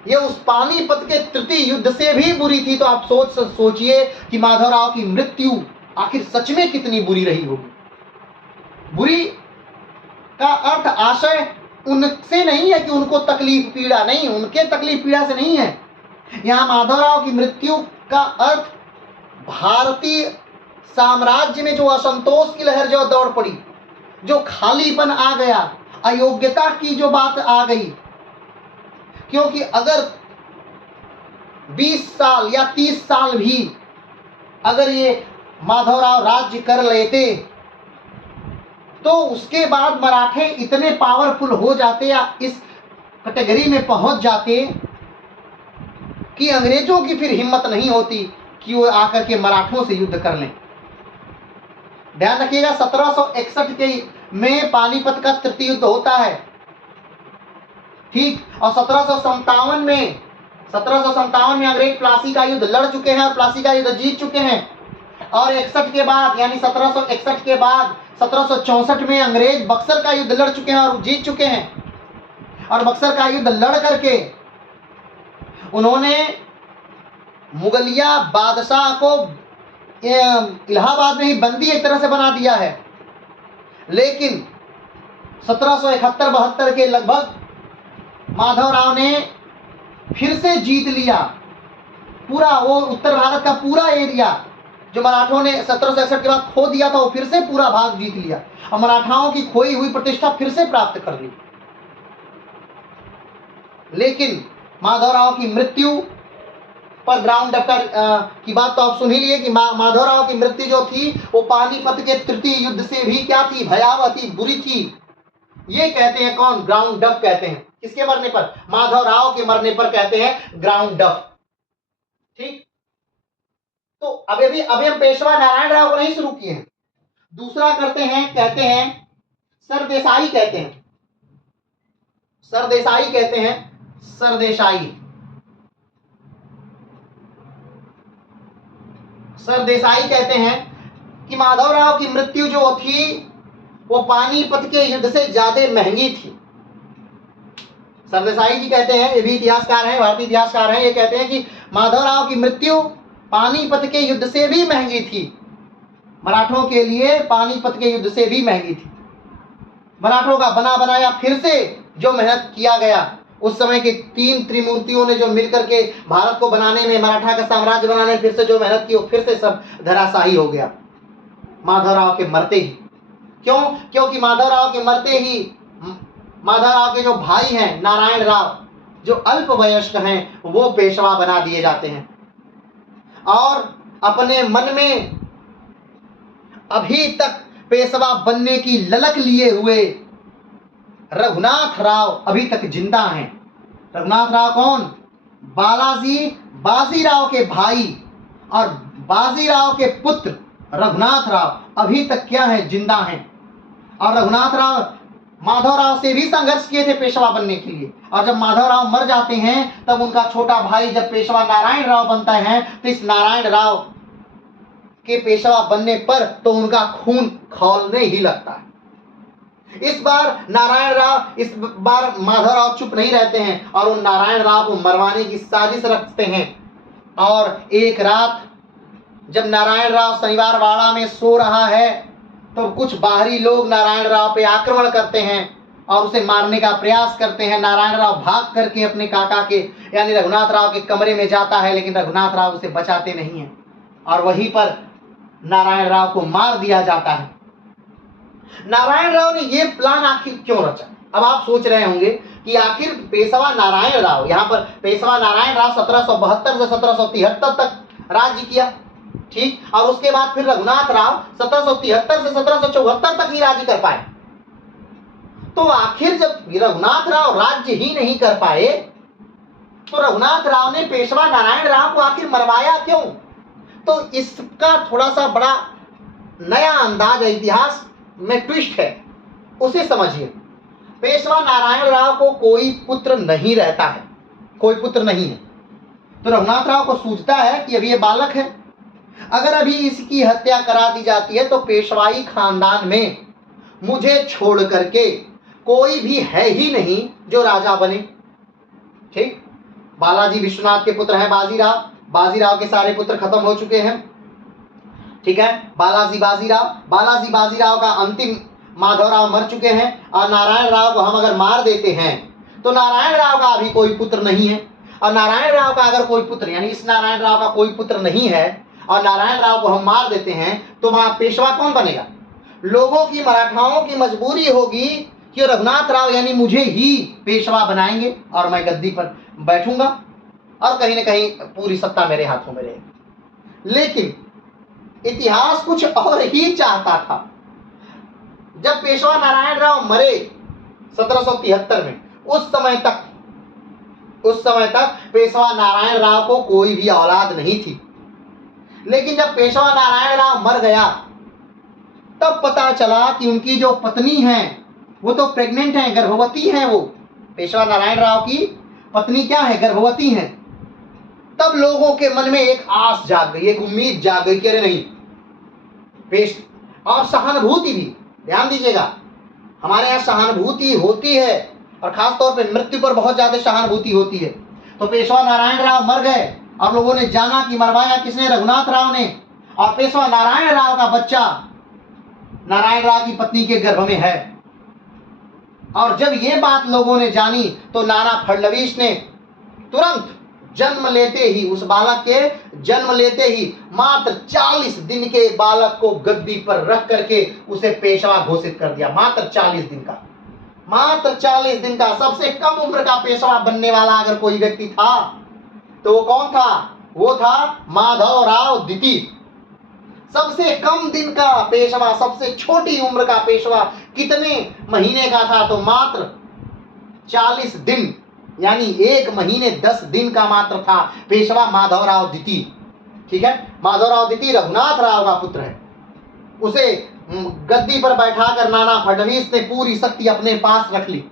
ये उस पानीपत के तृतीय युद्ध से भी बुरी थी। तो आप सोचिए कि माधवराव की मृत्यु आखिर सच में कितनी बुरी रही होगी। बुरी का अर्थ आशय उनसे नहीं है कि उनको तकलीफ पीड़ा, नहीं, उनके तकलीफ पीड़ा से नहीं है। यहाँ माधवराव की मृत्यु का अर्थ भारतीय साम्राज्य में जो असंतोष की लहर जो दौड़ पड़ी, जो खालीपन आ गया, अयोग्यता की जो बात आ गई। क्योंकि अगर 20 साल या 30 साल भी अगर ये माधवराव राज्य कर लेते, तो उसके बाद मराठे इतने पावरफुल हो जाते या इस कैटेगरी में पहुंच जाते कि अंग्रेजों की फिर हिम्मत नहीं होती कि वो आकर के मराठों से युद्ध कर लें। ध्यान रखिएगा, 1761 के में पानीपत का तृतीय युद्ध होता है, ठीक, और 1757 में अंग्रेज प्लासी का युद्ध लड़ चुके हैं और प्लासी का युद्ध जीत चुके हैं। और 61 के बाद, यानी 1761 के बाद 1764 में अंग्रेज बक्सर का युद्ध लड़ चुके हैं और जीत चुके हैं। और बक्सर का युद्ध लड़ करके उन्होंने मुगलिया बादशाह को इलाहाबाद में ही बंदी एक तरह से बना दिया है। लेकिन 1771-72 के लगभग माधवराव ने फिर से जीत लिया पूरा वो उत्तर भारत का पूरा एरिया जो मराठों ने 1761 के बाद खो दिया था, वो फिर से पूरा भाग जीत लिया और मराठाओं की खोई हुई प्रतिष्ठा फिर से प्राप्त कर ली। लेकिन माधवराव की मृत्यु पर ग्राउंड अप की बात तो आप सुन ही लिए कि माधवराव की मृत्यु जो थी वो पानीपत के तृतीय युद्ध से भी क्या थी, भयावह थी, बुरी थी। ये कहते हैं कौन? ग्राउंड अप कहते हैं। किसके मरने पर? माधवराव के मरने पर कहते हैं ग्राउंड अप। ठीक, तो अभी हम पेशवा नारायण राव को नहीं शुरू किए हैं, दूसरा करते हैं, कहते हैं सरदेसाई कहते हैं, सरदेसाई कहते हैं, सरदेसाई सरदेसाई कहते हैं कि माधवराव की मृत्यु जो थी वो पानीपत के युद्ध से ज्यादा महंगी थी। सरदेसाई जी कहते हैं, ये भी इतिहासकार हैं, भारतीय इतिहासकार हैं, ये कहते हैं कि माधवराव की मृत्यु पानीपत के युद्ध से भी महंगी थी, मराठों के लिए पानीपत के युद्ध से भी महंगी थी। मराठों का बना बनाया फिर से जो मेहनत किया गया, उस समय के 3 त्रिमूर्तियों ने जो मिलकर के भारत को बनाने में, मराठा का साम्राज्य बनाने में फिर से जो मेहनत की, वो फिर से सब धराशायी हो गया माधवराव के मरते ही। क्यों? क्योंकि माधवराव के मरते ही माधवराव के जो भाई हैं नारायण राव, जो अल्प वयस्क हैं, वो पेशवा बना दिए जाते हैं और अपने मन में अभी तक पेशवा बनने की ललक लिए हुए रघुनाथ राव अभी तक जिंदा हैं। रघुनाथ राव कौन? बालाजी बाजीराव के भाई और बाजीराव के पुत्र रघुनाथ राव अभी तक क्या है? जिंदा हैं। और रघुनाथ राव माधवराव से भी संघर्ष किए थे पेशवा बनने के लिए, और जब माधवराव मर जाते हैं तब उनका छोटा भाई जब पेशवा नारायण राव बनता है, तो इस नारायण राव के पेशवा बनने पर तो उनका खून खौलने ही लगता है। इस बार माधवराव चुप नहीं रहते हैं और उन नारायण राव को मरवाने की साजिश रखते हैं। और एक रात जब नारायण राव शनिवार वाड़ा में सो रहा है तो कुछ बाहरी लोग नारायण राव पे आक्रमण करते हैं और उसे मारने का प्रयास करते हैं। नारायण राव भाग करके अपने काका के यानी रघुनाथ राव के कमरे में जाता है, लेकिन रघुनाथ राव उसे बचाते नहीं हैं और वहीं पर नारायण राव को मार दिया जाता है। नारायण राव ने यह प्लान आखिर क्यों रचा? अब आप सोच रहे होंगे कि आखिर पेशवा नारायण राव, यहाँ पर पेशवा नारायण राव 1772 से 1773 तक राज्य किया, ठीक, और उसके बाद फिर रघुनाथ राव 1773 से 1774 तक ही राज्य कर पाए। तो आखिर जब रघुनाथ राव राज्य ही नहीं कर पाए तो रघुनाथ राव ने पेशवा नारायण राव को आखिर मरवाया क्यों? तो इसका थोड़ा सा बड़ा नया अंदाज है, इतिहास में ट्विस्ट है, उसे समझिए। पेशवा नारायण राव को कोई पुत्र नहीं रहता है, कोई पुत्र नहीं है। तो रघुनाथ राव को सूझता है कि अभी ये बालक है, अगर अभी इसकी हत्या करा दी जाती है तो पेशवाई खानदान में मुझे छोड़ करके कोई भी है ही नहीं जो राजा बने, ठीक। बालाजी विश्वनाथ के पुत्र हैं बाजीराव, बाजीराव के सारे पुत्र खत्म हो चुके हैं, ठीक है। बालाजी बाजीराव का अंतिम माधवराव मर चुके हैं, और नारायण राव को हम अगर मार देते हैं तो नारायण राव का अभी कोई पुत्र नहीं है, और नारायण राव का अगर कोई पुत्र, यानी इस नारायण राव का कोई पुत्र नहीं है और नारायण राव को हम मार देते हैं तो वहां पेशवा कौन बनेगा? लोगों की, मराठाओं की मजबूरी होगी कि रघुनाथ राव यानी मुझे ही पेशवा बनाएंगे और मैं गद्दी पर बैठूंगा और कहीं ना कहीं पूरी सत्ता मेरे हाथों में रहेगी। लेकिन इतिहास कुछ और ही चाहता था। जब पेशवा नारायण राव मरे 1773 में, उस समय तक पेशवा नारायण राव को कोई भी औलाद नहीं थी। लेकिन जब पेशवा नारायण राव मर गया तब पता चला कि उनकी जो पत्नी है वो तो प्रेग्नेंट है, गर्भवती है। वो पेशवा नारायण राव की पत्नी क्या है? गर्भवती है। तब लोगों के मन में एक आस जाग गई, एक उम्मीद जाग गई कि अरे नहीं, पेश और सहानुभूति भी, ध्यान दीजिएगा, हमारे यहाँ सहानुभूति होती है और खास तौर पे मृत्यु पर बहुत ज्यादा सहानुभूति होती है। तो पेशवा नारायण राव मर गए और लोगों ने जाना कि मरवाया किसने? रघुनाथ राव ने, और पेशवा नारायण राव का बच्चा नारायण राव की पत्नी के गर्भ में है। और जब ये बात लोगों ने जानी तो नाना फडणवीस ने तुरंत जन्म लेते ही, उस बालक के जन्म लेते ही मात्र 40 दिन के बालक को गद्दी पर रख करके उसे पेशवा घोषित कर दिया। मात्र 40 दिन का, मात्र 40 दिन का। सबसे कम उम्र का पेशवा बनने वाला अगर कोई व्यक्ति था तो वो कौन था? वो था माधवराव द्वितीय। सबसे कम दिन का पेशवा, सबसे छोटी उम्र का पेशवा कितने महीने का था? तो मात्र 40 दिन, यानी 1 महीने 10 दिन का मात्र था पेशवा माधवराव द्वितीय, ठीक है। माधवराव द्वितीय रघुनाथ राव का पुत्र है। उसे गद्दी पर बैठाकर नाना फडणवीस ने पूरी शक्ति अपने पास रख ली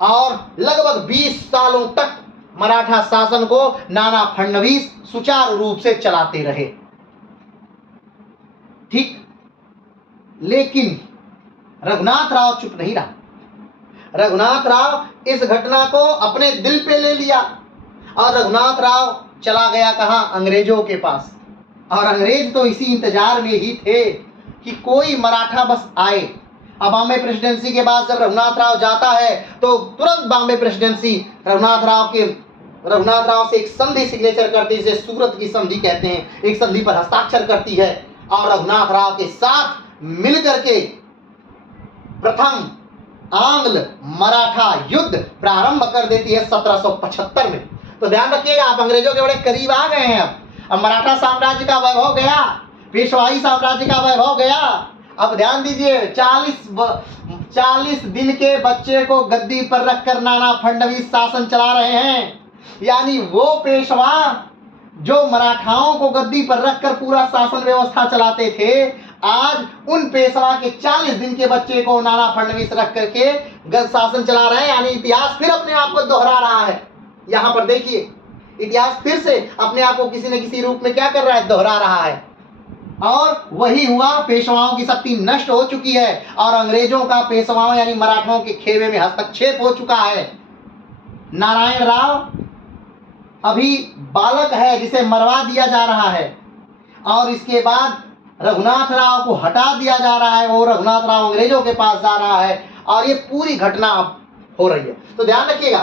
और लगभग 20 सालों तक मराठा शासन को नाना फडणवीस सुचारू रूप से चलाते रहे, ठीक। लेकिन रघुनाथ राव चुप नहीं रहा। रघुनाथ राव इस घटना को अपने दिल पे ले लिया और रघुनाथ राव चला गया कहां? अंग्रेजों के पास। और अंग्रेज तो इसी इंतजार में ही थे कि कोई मराठा बस आए। अब बॉम्बे प्रेसिडेंसी के बाद जब रघुनाथ राव जाता है तो तुरंत बॉम्बे प्रेसिडेंसी रघुनाथ राव से एक संधि सिग्नेचर करती है, जिसे सूरत की संधि कहते हैं। एक संधि पर हस्ताक्षर करती है और रघुनाथ राव के साथ मिलकर के प्रथम आंग्ल मराठा युद्ध प्रारंभ कर देती है 1775 में। तो ध्यान रखिएगा, आप अंग्रेजों के बड़े करीब आ गए हैं। अब मराठा साम्राज्य का वैभव गया, पेशवाई साम्राज्य का वैभव गया। अब ध्यान दीजिए, 40 दिन के बच्चे को गद्दी पर रखकर नाना फडणवीस शासन चला रहे हैं। यानी वो पेशवा जो मराठाओं को गद्दी पर रखकर पूरा शासन व्यवस्था चलाते थे, आज उन पेशवा के 40 दिन के बच्चे को नाना फडणवीस रख करके शासन चला रहे हैं। यानी इतिहास फिर अपने आप को दोहरा रहा है। यहां पर देखिए, इतिहास फिर से अपने आप को किसी न किसी रूप में क्या कर रहा है? दोहरा रहा है। और वही हुआ, पेशवाओं की शक्ति नष्ट हो चुकी है और अंग्रेजों का पेशवाओं यानी मराठों के खेमे में हस्तक्षेप हो चुका है। नारायण राव अभी बालक है जिसे मरवा दिया जा रहा है और इसके बाद रघुनाथ राव को हटा दिया जा रहा है। वो रघुनाथ राव अंग्रेजों के पास जा रहा है और ये पूरी घटना अब हो रही है। तो ध्यान रखिएगा,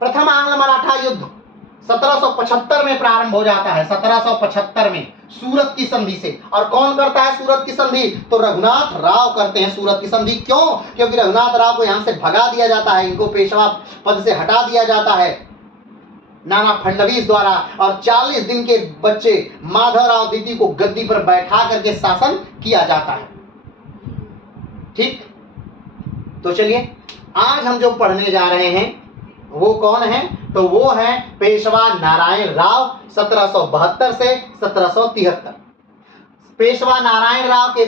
प्रथम आंग्ल मराठा युद्ध 1775 में प्रारंभ हो जाता है, 1775 में सूरत की संधि से। और कौन करता है सूरत की संधि? तो रघुनाथ राव करते हैं सूरत की संधि। क्यों? क्योंकि रघुनाथ राव को यहां से भगा दिया जाता है, इनको पेशवा पद से हटा दिया जाता है नाना फडणवीस द्वारा, और 40 दिन के बच्चे माधवराव द्वितीय को गद्दी पर बैठा करके शासन किया जाता है। ठीक, तो चलिए आज हम जो पढ़ने जा रहे हैं वो कौन है? तो वो है पेशवा नारायण राव, 1772 से 1773। पेशवा नारायण राव के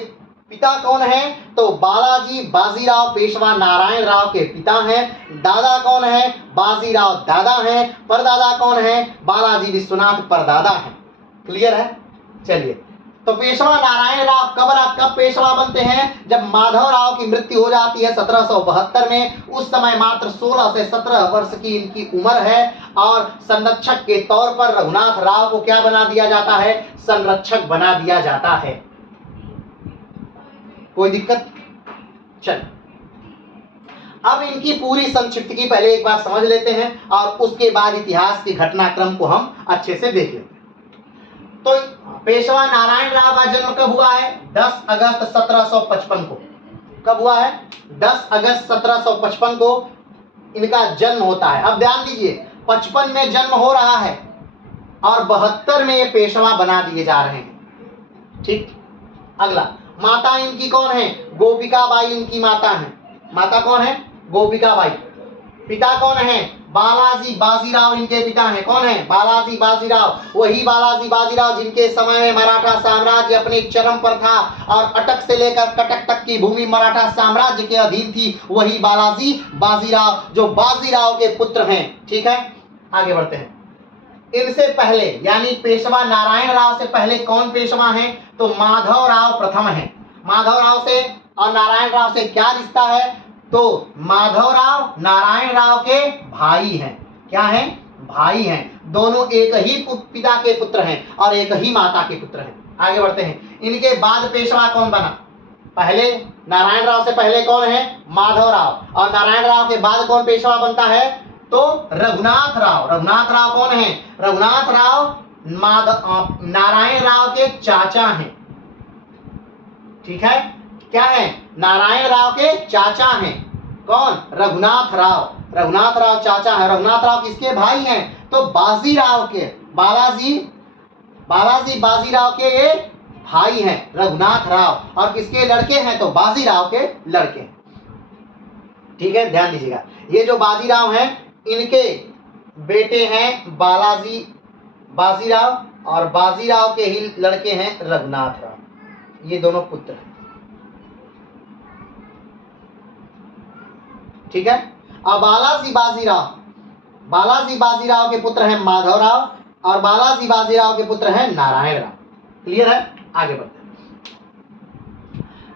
पिता कौन है? तो बालाजी बाजीराव पेशवा नारायण राव के पिता हैं। दादा कौन है? बाजीराव दादा हैं। परदादा कौन है? बालाजी विश्वनाथ परदादा हैं। क्लियर है? चलिए, तो पेशवा नारायण राव कब पेशवा बनते हैं? जब माधव राव की मृत्यु हो जाती है 1772 में। उस समय मात्र 16 से 17 वर्ष की इनकी उम्र है, और संरक्षक के तौर पर रघुनाथ राव को क्या बना दिया जाता है? संरक्षक बना दिया जाता है। कोई दिक्कत? चल, अब इनकी पूरी संक्षिप्त की पहले एक बार समझ लेते हैं, और उसके बाद इतिहास के घटनाक्रम को हम अच्छे से देख लेते हैं। तो पेशवा नारायण राव का जन्म कब हुआ है? 10 अगस्त 1755 को। कब हुआ है? 10 अगस्त 1755 को इनका जन्म होता है। अब ध्यान दीजिए, 55 में जन्म हो रहा है और 72 में ये पेशवा बना दिए जा रहे हैं। ठीक, अगला, माता इनकी कौन है? गोपिका बाई इनकी माता है। माता कौन है? गोपिका बाई। पिता कौन है? बालाजी बाजीराव इनके पिता हैं। कौन है? बालाजी बाजीराव। वही बालाजी बाजीराव जिनके समय में मराठा साम्राज्य अपने चरम पर था, और अटक से लेकर कटक तक की भूमि मराठा साम्राज्य के अधीन थी। वही बालाजी बाजीराव जो बाजीराव के पुत्र हैं। ठीक है, आगे बढ़ते हैं। इनसे पहले यानी पेशवा नारायण राव से पहले कौन पेशवा हैं? तो माधव राव प्रथम हैं। माधव राव से और नारायण राव से क्या रिश्ता है? तो माधव राव नारायण राव के भाई हैं। क्या हैं? भाई हैं। दोनों एक ही पिता के पुत्र हैं और एक ही माता के पुत्र हैं। आगे बढ़ते हैं। इनके बाद पेशवा कौन बना? पहले नारायण राव से पहले कौन है? माधव राव, और नारायण राव के बाद कौन पेशवा बनता है? तो रघुनाथ राव। रघुनाथ राव कौन है? रघुनाथ राव नारायण राव के चाचा हैं। ठीक है, क्या है? नारायण राव के चाचा हैं। कौन? रघुनाथ राव। रघुनाथ राव चाचा है। रघुनाथ राव किसके भाई हैं? तो बाजीराव के, बालाजी बाजीराव के ये भाई हैं रघुनाथ राव, और किसके लड़के हैं? तो बाजीराव के लड़के। ठीक है, ध्यान दीजिएगा, ये जो बाजीराव हैं इनके बेटे हैं बालाजी बाजीराव, और बाजीराव के ही लड़के हैं रघुनाथ राव। ये दोनों पुत्र हैं। ठीक है, अब बालाजी बाजीराव के पुत्र हैं माधव राव, और बालाजी बाजीराव के पुत्र हैं नारायण राव। क्लियर है? आगे बढ़ते हैं।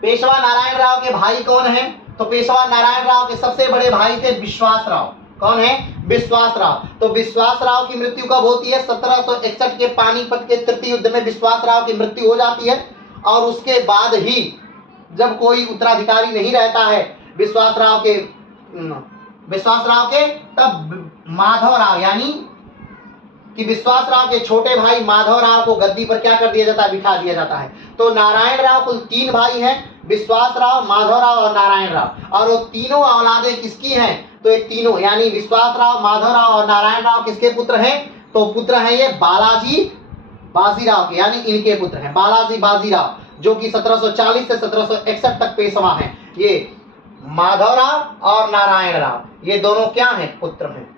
पेशवा नारायण राव के भाई कौन हैं? तो पेशवा नारायण राव के सबसे बड़े भाई थे विश्वास राव। कौन है? विश्वास राव। तो विश्वास राव की मृत्यु कब होती है? 1761 के पानीपत के तृतीय युद्ध में विश्वास राव की मृत्यु हो जाती है, और उसके बाद ही जब कोई उत्तराधिकारी नहीं रहता है विश्वास राव के, तब माधव राव यानी कि विश्वास राव के छोटे भाई माधव राव को गद्दी पर क्या कर दिया जाता है? बिठा दिया जाता है। तो नारायण राव कुल 3 भाई हैं, विश्वास राव, माधव राव और नारायण राव, और वो तीनों औलादें किसकी हैं? तो ये तीनों यानी विश्वास राव, माधव राव और नारायण राव किसके पुत्र हैं? तो पुत्र हैं ये बालाजी बाजीराव के, यानी इनके पुत्र हैं बालाजी बाजीराव, जो कि 1740 से 1761 तक पेशवा हैं। ये माधव राव और नारायण राव, ये दोनों क्या हैं? पुत्र हैं।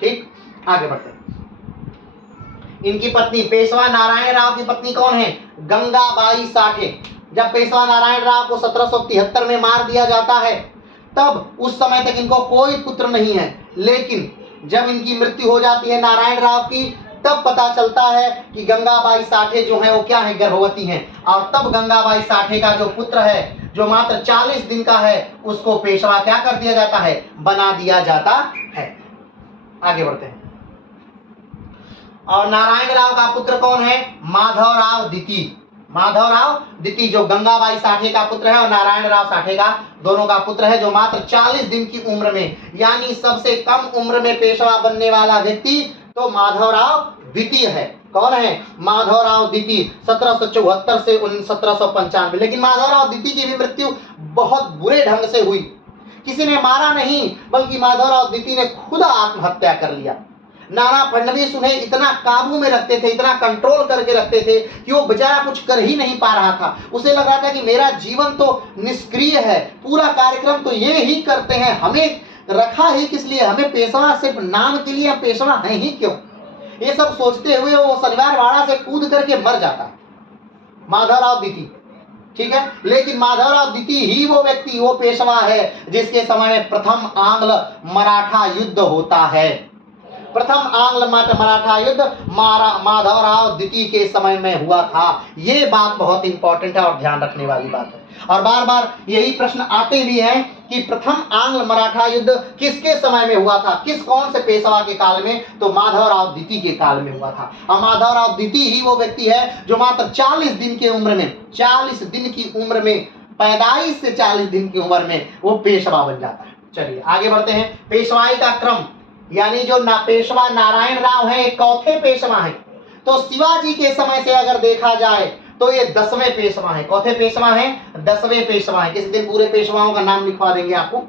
ठीक, आगे बढ़ते हैं। इनकी पत्नी पेशवा नारायण राव की पत्नी कौन है? गंगाबाई साठे। जब पेशवा नारायण राव को 1773 में मार दिया जाता है, तब उस समय तक इनको कोई पुत्र नहीं है, लेकिन जब इनकी मृत्यु हो जाती है नारायण राव की, तब पता चलता है कि गंगाबाई साठे जो है वो क्या है? गर्भवती हैं, और तब गंगाबाई साठे का जो पुत्र है जो मात्र 40 दिन का है, उसको पेशवा क्या कर दिया जाता है? बना दिया जाता है। आगे बढ़ते हैं। और नारायण राव का पुत्र कौन है? माधव राव द्वितीय। माधवराव द्वितीय, जो गंगाबाई साठे का पुत्र है और नारायण राव साठे का, दोनों का पुत्र है, जो मात्र 40 दिन की उम्र में, यानी सबसे कम उम्र में पेशवा बनने वाला व्यक्ति तो माधवराव द्वितीय है। कौन है? माधवराव द्वितीय, 1774 से 1795। लेकिन माधवराव द्वितीय की भी मृत्यु बहुत बुरे ढंग से हुई। किसी ने मारा नहीं, बल्कि माधवराव द्वितीय ने खुद आत्महत्या कर लिया। नाना फडणवीस उन्हें इतना काबू में रखते थे, इतना कंट्रोल करके रखते थे कि वो बेचारा कुछ कर ही नहीं पा रहा था। उसे लग रहा था कि मेरा जीवन तो निष्क्रिय है, पूरा कार्यक्रम तो ये ही करते हैं, हमें रखा ही किस लिए, हमें पेशवा सिर्फ नाम के लिए, हम पेशवा हैं ही क्यों, ये सब सोचते हुए वो शनिवार वाड़ा से कूद करके मर जाता है माधवराव द्वितीय। ठीक है, लेकिन माधवराव द्वितीय ही वो व्यक्ति, वो पेशवा है जिसके समय में प्रथम आंग्ल मराठा युद्ध होता है। प्रथम आंग्ल मराठा युद्ध माधवराव द्वितीय के समय में हुआ था। ये बात बहुत इंपॉर्टेंट है और ध्यान रखने वाली बात है। और बार बार यही प्रश्न आते भी हैं कि प्रथम आंग्ल मराठा युद्ध किसके समय में हुआ था, कौन से पेशवा के काल में? तो माधवराव द्वितीय के काल में हुआ था। और माधवराव द्वितीय ही वो व्यक्ति है जो मात्र 40 दिन की उम्र में, 40 दिन की उम्र में, पैदाइश से 40 दिन की उम्र में वो पेशवा बन जाता है। चलिए आगे बढ़ते हैं। पेशवाई का क्रम, यानी जो पेशवा नारायण राव है एक चौथे पेशवा है। तो शिवाजी के समय से अगर देखा जाए तो ये 10वें पेशवा है। चौथे पेशवा है, 10वें पेशवा है। किसी दिन पूरे पेशवाओं का नाम लिखवा देंगे आपको।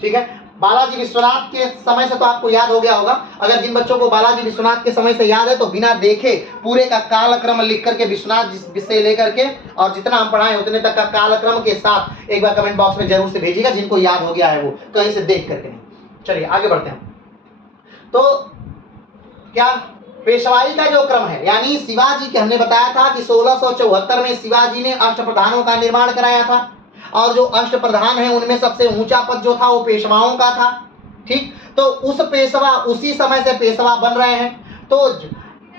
ठीक है, बालाजी विश्वनाथ के समय से तो आपको याद हो गया होगा। अगर जिन बच्चों को बालाजी विश्वनाथ के समय से याद है तो बिना देखे पूरे का कालक्रम लिख करके, विश्वनाथ से लेकर के और जितना हम पढ़ाए उतने तक का कालक्रम के साथ एक बार कमेंट बॉक्स में जरूर से भेजिएगा, जिनको याद हो गया है वो कहीं से देख करके नहीं। चलिए आगे बढ़ते हैं। तो क्या पेशवाई का जो क्रम है, यानी शिवाजी के, हमने बताया था कि 1674 में शिवाजी ने अष्टप्रधानों का निर्माण कराया था और जो अष्टप्रधान है उनमें सबसे ऊंचा पद जो था वो पेशवाओं का था। ठीक, तो उस पेशवा, उसी समय से पेशवा बन रहे हैं। तो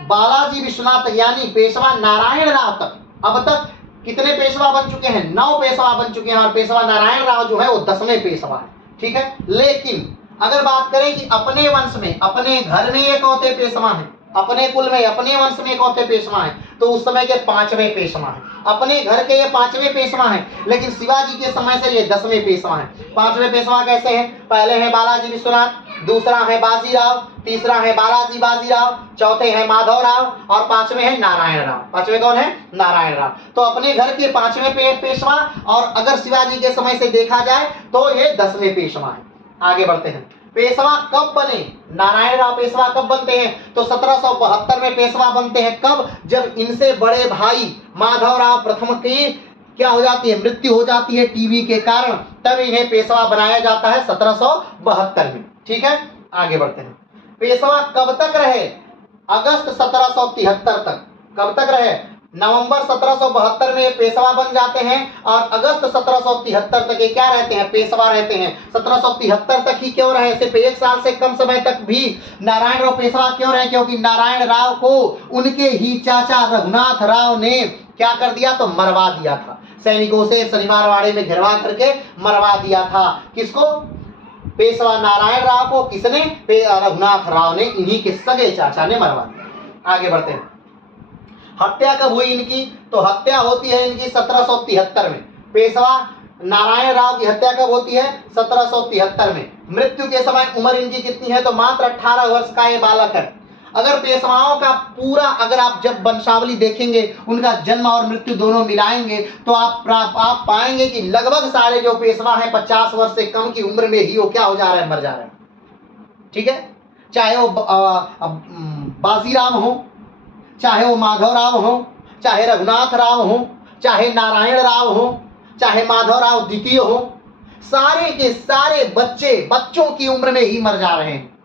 बालाजी विश्वनाथ यानी पेशवा नारायण राव तक, अब तक कितने पेशवा बन चुके हैं? 9 पेशवा बन चुके हैं और पेशवा नारायण राव जो है वो 10वें पेशवा है। ठीक है, लेकिन अगर बात करें कि अपने वंश में, अपने घर में एक चौथे पेशवा है, अपने कुल में, अपने वंश में एक चौथे पेशवा है, तो उस समय के 5वें पेशवा है। अपने घर के ये 5वें पेशवा है, लेकिन शिवाजी के समय से ये 10वें पेशवा है। 5वें पेशवा कैसे हैं? पहले है बालाजी विश्वनाथ, दूसरा है बाजीराव, तीसरा है बाजीराव, चौथे है माधवराव और 5वें है नारायण राव। 5वें कौन है? नारायण राव। तो अपने घर के 5वें पेशवा, और अगर शिवाजी के समय से देखा जाए तो ये 10वें पेशवा है। आगे बढ़ते हैं। पेशवा कब बने? नारायण राव पेशवा कब बनते हैं? तो 1772 में पेशवा बनते हैं। कब? जब इनसे बड़े भाई माधवराव प्रथम की क्या हो जाती है? मृत्यु हो जाती है टीबी के कारण, तब इन्हें पेशवा बनाया जाता है 1772 में। ठीक है, आगे बढ़ते हैं। पेशवा कब तक रहे? अगस्त 1773 तक। कब तक रहे? नवंबर 1772 में पेशवा बन जाते हैं और अगस्त 1773 तक ये क्या रहते हैं? पेशवा रहते हैं। 1773 तक ही क्यों रहे? सिर्फ 1 साल से कम समय तक भी नारायण राव पेशवा क्यों रहे? क्योंकि नारायण राव को उनके ही चाचा रघुनाथ राव ने क्या कर दिया? तो मरवा दिया था। सैनिकों से शनिवार वाड़े में घेरवा करके मरवा दिया था। किसको? पेशवा नारायण राव को। किसने? रघुनाथ राव ने, इन्हीं के सगे चाचा ने मरवा दिया। आगे बढ़ते हैं। हत्या कब हुई इनकी? तो हत्या होती है इनकी 1773 में। पेशवा नारायण राव की हत्या कब होती है? 1773 में। मृत्यु के समय उम्र इनकी कितनी है? तो मात्र 18 वर्ष का ये बालक है। अगर पेशवाओं का पूरा, अगर आप जब वंशावली देखेंगे, उनका जन्म और मृत्यु दोनों मिलाएंगे, तो आप पाएंगे कि लगभग सारे जो पेशवा हैं 50 वर्ष से कम की उम्र में ही वो क्या हो जा रहे हैं? मर जा रहे हैं। ठीक है, चाहे वो बाजीराव हो, चाहे वो माधवराव हो, चाहे रघुनाथ राव हो, चाहे नारायण राव हो, चाहे माधवराव द्वितीय हो, सारे के सारे बच्चों की उम्र में ही मर जा रहे हैं,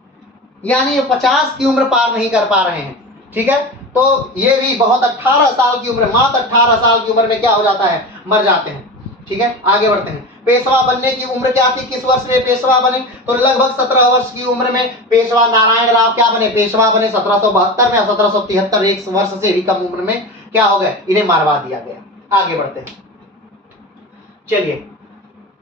यानी 50 की उम्र पार नहीं कर पा रहे हैं। ठीक है, तो ये भी बहुत 18 साल की उम्र, मात्र 18 साल की उम्र में क्या हो जाता है? मर जाते हैं। ठीक है, आगे बढ़ते हैं। पेशवा बनने की उम्र क्या थी? किस वर्ष में पेशवा बने? तो लगभग 17 वर्ष की उम्र में पेशवा नारायण राव क्या बने? पेशवा बने 1772 में। 1773 1 वर्ष से भी कम उम्र में क्या हो गए? इन्हें मारवा दिया गया। आगे बढ़ते हैं। चलिए,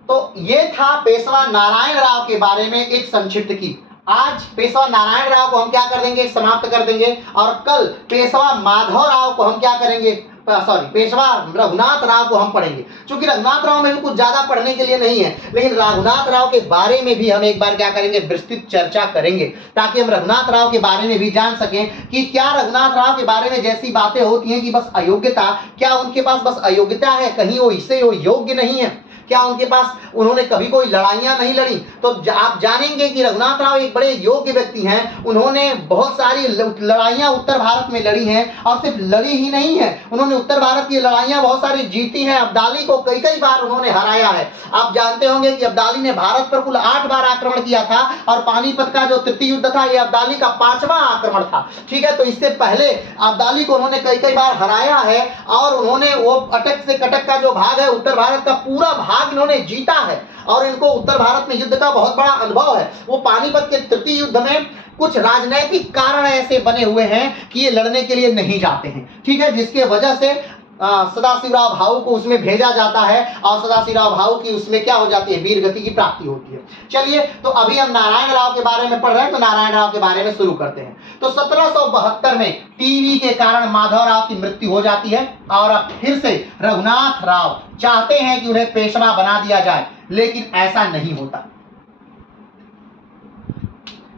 तो ये था पेशवा नारायण राव के बारे में एक संक्षिप्त की। आज पेशवा नारायण राव को हम क्या कर देंगे? समाप्त कर देंगे, और कल पेशवा माधव राव को हम क्या करेंगे? सॉरी पेशवा रघुनाथ राव को हम पढ़ेंगे। चूंकि रघुनाथ राव में भी कुछ ज्यादा पढ़ने के लिए नहीं है, लेकिन रघुनाथ राव के बारे में भी हम एक बार क्या करेंगे, विस्तृत चर्चा करेंगे, ताकि हम रघुनाथ राव के बारे में भी जान सकें कि क्या रघुनाथ राव के बारे में जैसी बातें होती हैं कि बस अयोग्यता, क्या उनके पास बस अयोग्यता है, कहीं वो इससे वो योग्य नहीं है, क्या उनके पास उन्होंने कभी कोई लड़ाइयां नहीं लड़ी। तो आप जानेंगे कि रघुनाथ राव एक बड़े योग्य व्यक्ति हैं। उन्होंने बहुत सारी लड़ाइयां उत्तर भारत में लड़ी हैं, और सिर्फ लड़ी ही नहीं है, उन्होंने उत्तर भारत की लड़ाइयां बहुत सारी जीती हैं। अब्दाली को कई कई बार उन्होंने हराया है। आप जानते होंगे कि अब्दाली ने भारत पर कुल 8 बार आक्रमण किया था, और पानीपत का जो तृतीय युद्ध था, यह अब्दाली का 5वां आक्रमण था। ठीक है, तो इससे पहले अब्दाली को उन्होंने कई कई बार हराया है, और उन्होंने वो अटक से कटक का जो भाग है, उत्तर भारत का पूरा भाग इन्होंने जीता है, और इनको उत्तर भारत में युद्ध का बहुत बड़ा अनुभव है। वो पानीपत के तृतीय युद्ध में कुछ राजनीतिक कारण ऐसे बने हुए हैं कि ये लड़ने के लिए नहीं जाते हैं। ठीक है, जिसके वजह से सदाशिवराव भाऊ को उसमें भेजा जाता है, और सदाशिवराव भाऊ की उसमें क्या हो जाती है, वीर गति की प्राप्ति होती है। चलिए, तो अभी हम नारायण राव के बारे में पढ़ रहे हैं, तो नारायण राव के बारे में शुरू करते हैं। तो 1772 में टीवी के कारण माधव राव की मृत्यु हो जाती है, और अब फिर से रघुनाथ राव चाहते हैं कि उन्हें पेशवा बना दिया जाए, लेकिन ऐसा नहीं होता।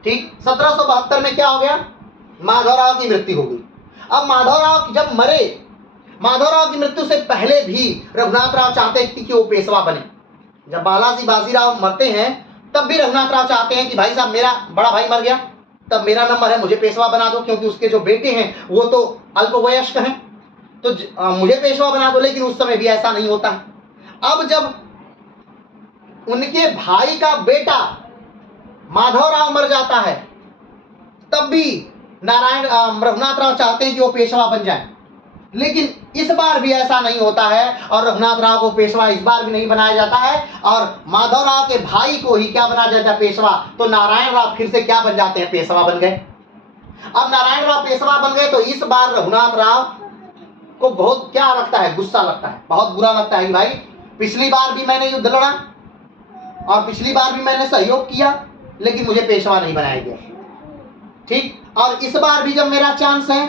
ठीक, 1772 में क्या हो गया, माधव राव की मृत्यु हो गई। अब माधव राव जब मरे, माधव राव की मृत्यु से पहले भी रघुनाथ राव चाहते थे कि वो पेशवा बने। जब बालाजी बाजीराव मरते हैं, तब भी रघुनाथ राव चाहते हैं कि भाई साहब, मेरा बड़ा भाई मर गया, तब मेरा नंबर है, मुझे पेशवा बना दो, क्योंकि उसके जो बेटे हैं वो तो अल्पवयस्क हैं, तो मुझे पेशवा बना दो। लेकिन उस समय भी ऐसा नहीं होता। अब जब उनके भाई का बेटा माधव राव मर जाता है, तब भी रघुनाथ राव चाहते हैं कि वो पेशवा बन जाए, लेकिन इस बार भी ऐसा नहीं होता है, और रघुनाथ राव को पेशवा इस बार भी नहीं बनाया जाता है, और माधव राव के भाई को ही क्या बनाया जाता है, पेशवा। तो नारायण राव फिर से क्या बन जाते हैं, पेशवा बन गए। अब नारायण राव पेशवा बन गए, तो इस बार रघुनाथ राव को बहुत क्या लगता है, गुस्सा लगता है, बहुत बुरा लगता है कि भाई पिछली बार भी मैंने युद्ध लड़ा, और पिछली बार भी मैंने सहयोग किया, लेकिन मुझे पेशवा नहीं बनाया गया। ठीक, और इस बार भी जब मेरा चांस है,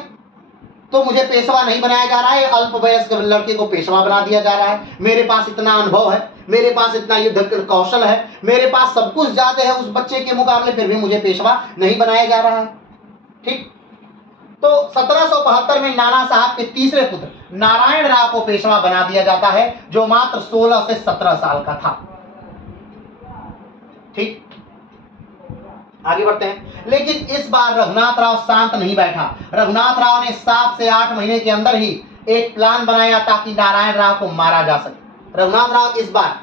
तो मुझे पेशवा नहीं बनाया जा रहा है, अल्पवयस्क लड़के को पेशवा बना दिया जा रहा है। मेरे पास इतना अनुभव है, मेरे पास इतना युद्ध कौशल है, मेरे पास सब कुछ ज्यादा है उस बच्चे के मुकाबले, फिर भी मुझे पेशवा नहीं बनाया जा रहा है। ठीक, तो 1772 में नाना साहब के तीसरे पुत्र नारायण राव को पेशवा बना दिया जाता है, जो मात्र 16 से 17 साल का था। ठीक, आगे बढ़ते हैं। लेकिन इस बार रघुनाथ राव शांत नहीं बैठा। रघुनाथ राव ने 7 से 8 महीने के अंदर ही एक प्लान बनाया ताकि नारायण राव को मारा जा सके। रघुनाथ राव इस बार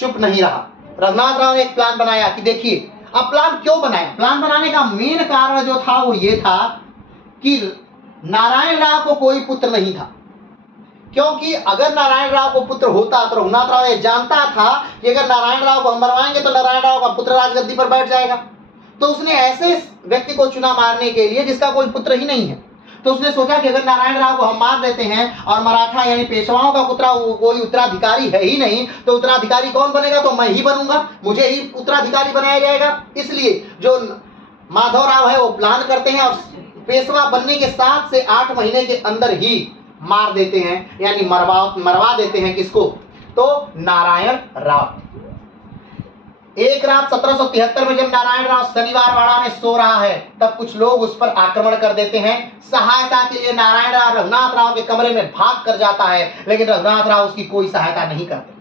चुप नहीं रहा। रघुनाथ राव ने एक प्लान बनाया कि देखिए, अब प्लान क्यों बनाया, प्लान बनाने का मेन कारण जो था वो ये था कि नारायण राव को कोई पुत्र नहीं था, क्योंकि अगर नारायण राव को पुत्र होता तो रघुनाथ राव ये जानता था कि अगर नारायण राव को हम मरवाएंगे तो नारायण राव का पुत्र राजगद्दी पर बैठ जाएगा। तो उसने ऐसे व्यक्ति को चुना मारने के लिए जिसका कोई पुत्र ही नहीं है। तो उसने सोचा कि अगर नारायण राव को हम मार देते हैं और मराठा यानी पेशवाओं का कोई उत्तराधिकारी है ही नहीं, तो उत्तराधिकारी कौन बनेगा, तो मैं ही बनूंगा, मुझे ही उत्तराधिकारी बनाया जाएगा। इसलिए जो माधव राव है वो प्लान करते हैं, और पेशवा बनने के 7 से 8 महीने के अंदर ही मार देते हैं, यानी मरवा देते हैं। किसको, तो नारायण राव। एक रात 1773 में जब नारायण राव शनिवार वाड़ा में सो रहा है, तब कुछ लोग उस पर आक्रमण कर देते हैं। सहायता के लिए नारायण राव रघुनाथ राव के कमरे में भाग कर जाता है, लेकिन रघुनाथ राव उसकी कोई सहायता नहीं करते।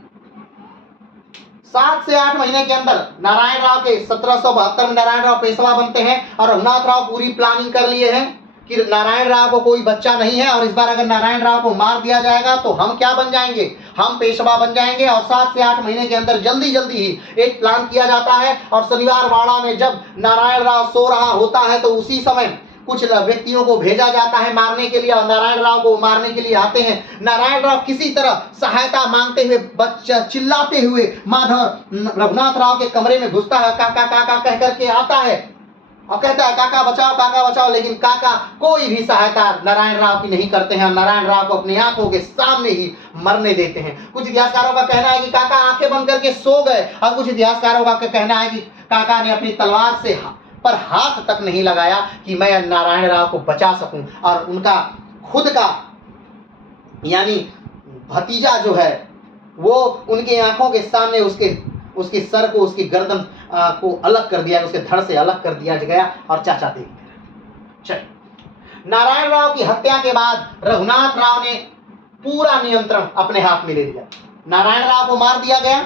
7 से 8 महीने के अंदर नारायण राव के 1772 में नारायण राव पेशवा बनते हैं, और रघुनाथ राव पूरी प्लानिंग कर लिए हैं कि नारायण राव को कोई बच्चा नहीं है, और इस बार अगर नारायण राव को मार दिया जाएगा तो हम क्या बन जाएंगे, हम पेशवा बन जाएंगे। और 7 से 8 महीने के अंदर जल्दी जल्दी ही एक प्लान किया जाता है, और शनिवार वाड़ा में जब नारायण राव सो रहा होता है तो उसी समय कुछ व्यक्तियों को भेजा जाता है मारने के लिए, और नारायण राव को मारने के लिए आते हैं। नारायण राव किसी तरह सहायता मांगते हुए, बच्चा चिल्लाते हुए माधव रघुनाथ राव के कमरे में घुसता है, काका काका कह करके आता है और कहता है काका बचाओ, लेकिन काका कोई भी सहायता नारायण राव की नहीं करते हैं, और नारायण राव को अपनी आंखों के सामने ही मरने देते हैं। कुछ इतिहासकारों का कहना है कि काका आंखें बंद करके सो गए, और कुछ इतिहासकारों का कहना है कि काका ने अपनी तलवार से पर हाथ तक नहीं लगाया कि मैं नारायण राव को बचा सकूं, और उनका खुद का यानी भतीजा जो है वो उनके आंखों के सामने उसके सर को, उसकी गर्दन को अलग कर दिया, उसके धड़ से अलग कर दिया गया और चाचा देखते रहे। चल, नारायण राव की हत्या के बाद रघुनाथ राव ने पूरा नियंत्रण अपने हाथ में ले लिया। नारायण राव को मार दिया गया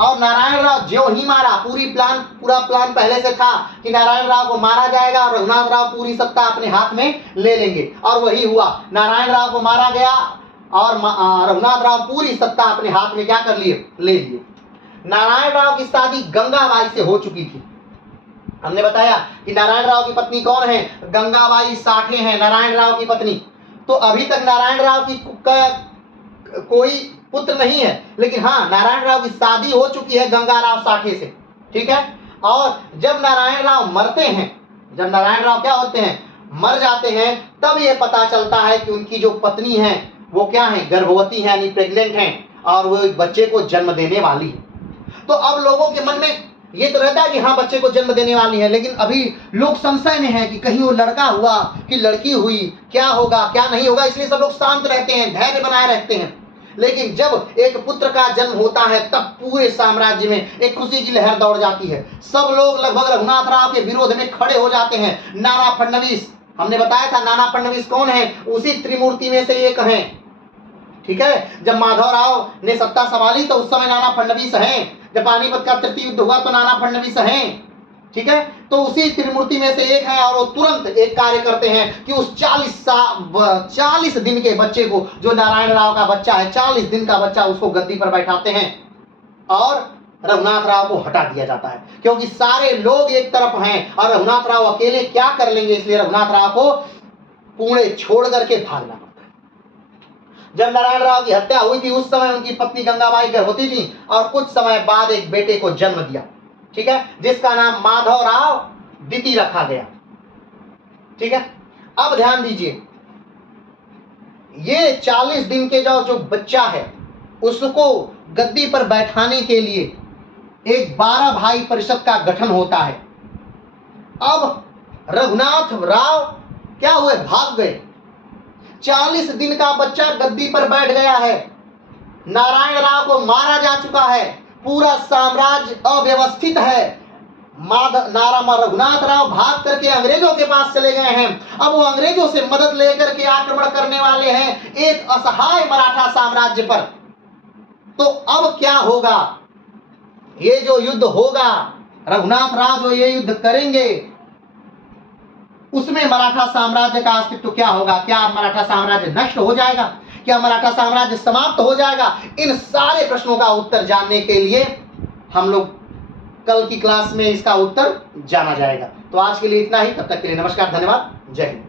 और नारायण राव जो ही मारा, पूरा प्लान पहले से था कि नारायण राव को मारा जाएगा और रघुनाथ राव पूरी सत्ता अपने हाथ में ले लेंगे, और वही हुआ। नारायण राव को मारा गया और रघुनाथ राव पूरी सत्ता अपने हाथ में क्या कर लिए, ले लिए। नारायण राव की शादी गंगाबाई से हो चुकी थी। हमने बताया कि नारायण राव की पत्नी कौन है, गंगाबाई साठे हैं नारायण राव की पत्नी। तो अभी तक नारायण राव की कोई पुत्र नहीं है, लेकिन हाँ, नारायण राव की शादी हो चुकी है गंगाराव साठे से, ठीक है। और जब नारायण राव मरते हैं, जब नारायण राव क्या होते हैं, मर जाते हैं, तब ये पता चलता है कि उनकी जो पत्नी है वो क्या है, गर्भवती है, यानी प्रेग्नेंट है, और वो एक बच्चे को जन्म देने वाली है। तो अब लोगों के मन में ये तो रहता है कि हाँ, बच्चे को जन्म देने वाली है, लेकिन अभी लोग संशय में हैं कि कहीं वो लड़का हुआ कि लड़की हुई, क्या होगा क्या नहीं होगा, इसलिए सब लोग शांत रहते हैं, धैर्य बनाए रहते हैं। लेकिन जब एक पुत्र का जन्म होता है तब पूरे साम्राज्य में एक खुशी की लहर दौड़ जाती है। सब लोग लगभग रघुनाथ राव के विरोध में खड़े हो जाते हैं। नाना फडणवीस, हमने बताया था नाना फडणवीस कौन है, उसी त्रिमूर्ति में से एक हैं, ठीक है। जब माधव राव ने सत्ता संभाली तो उस समय नाना फडणवीस हैं। जब पानीपत का तृतीय युद्ध हुआ तो नाना फडणवीस हैं, ठीक है। तो उसी त्रिमूर्ति में से एक है, और वो तुरंत एक कार्य करते हैं कि उस 40 दिन के बच्चे को, जो नारायण राव का बच्चा है, 40 दिन का बच्चा, उसको गद्दी पर बैठाते हैं और रघुनाथ राव को हटा दिया जाता है, क्योंकि सारे लोग एक तरफ हैं और रघुनाथ राव अकेले क्या कर लेंगे, इसलिए रघुनाथ राव को पुणे छोड़ करके भागना पड़ता है। जब नारायण राव की हत्या हुई थी उस समय उनकी पत्नी गंगाबाई गर्भवती थी और कुछ समय बाद एक बेटे को जन्म दिया, ठीक है, जिसका नाम माधव राव द्वितीय रखा गया, ठीक है। अब ध्यान दीजिए, ये 40 दिन के जो बच्चा है उसको गद्दी पर बैठाने के लिए एक 12 भाई परिषद का गठन होता है। अब रघुनाथ राव क्या हुए, भाग गए। 40 दिन का बच्चा गद्दी पर बैठ गया है, नारायण राव को मारा जा चुका है, पूरा साम्राज्य अव्यवस्थित है। रघुनाथ राव भाग करके अंग्रेजों के पास चले गए हैं। अब वो अंग्रेजों से मदद लेकर के आक्रमण करने वाले हैं एक असहाय मराठा साम्राज्य पर। तो अब क्या होगा, ये जो युद्ध होगा, रघुनाथ राव जो ये युद्ध करेंगे उसमें मराठा साम्राज्य का अस्तित्व क्या होगा, क्या मराठा साम्राज्य नष्ट हो जाएगा, क्या मराठा साम्राज्य समाप्त हो जाएगा। इन सारे प्रश्नों का उत्तर जानने के लिए हम लोग कल की क्लास में इसका उत्तर जाना जाएगा। तो आज के लिए इतना ही, तब तक के लिए नमस्कार, धन्यवाद, जय हिंद।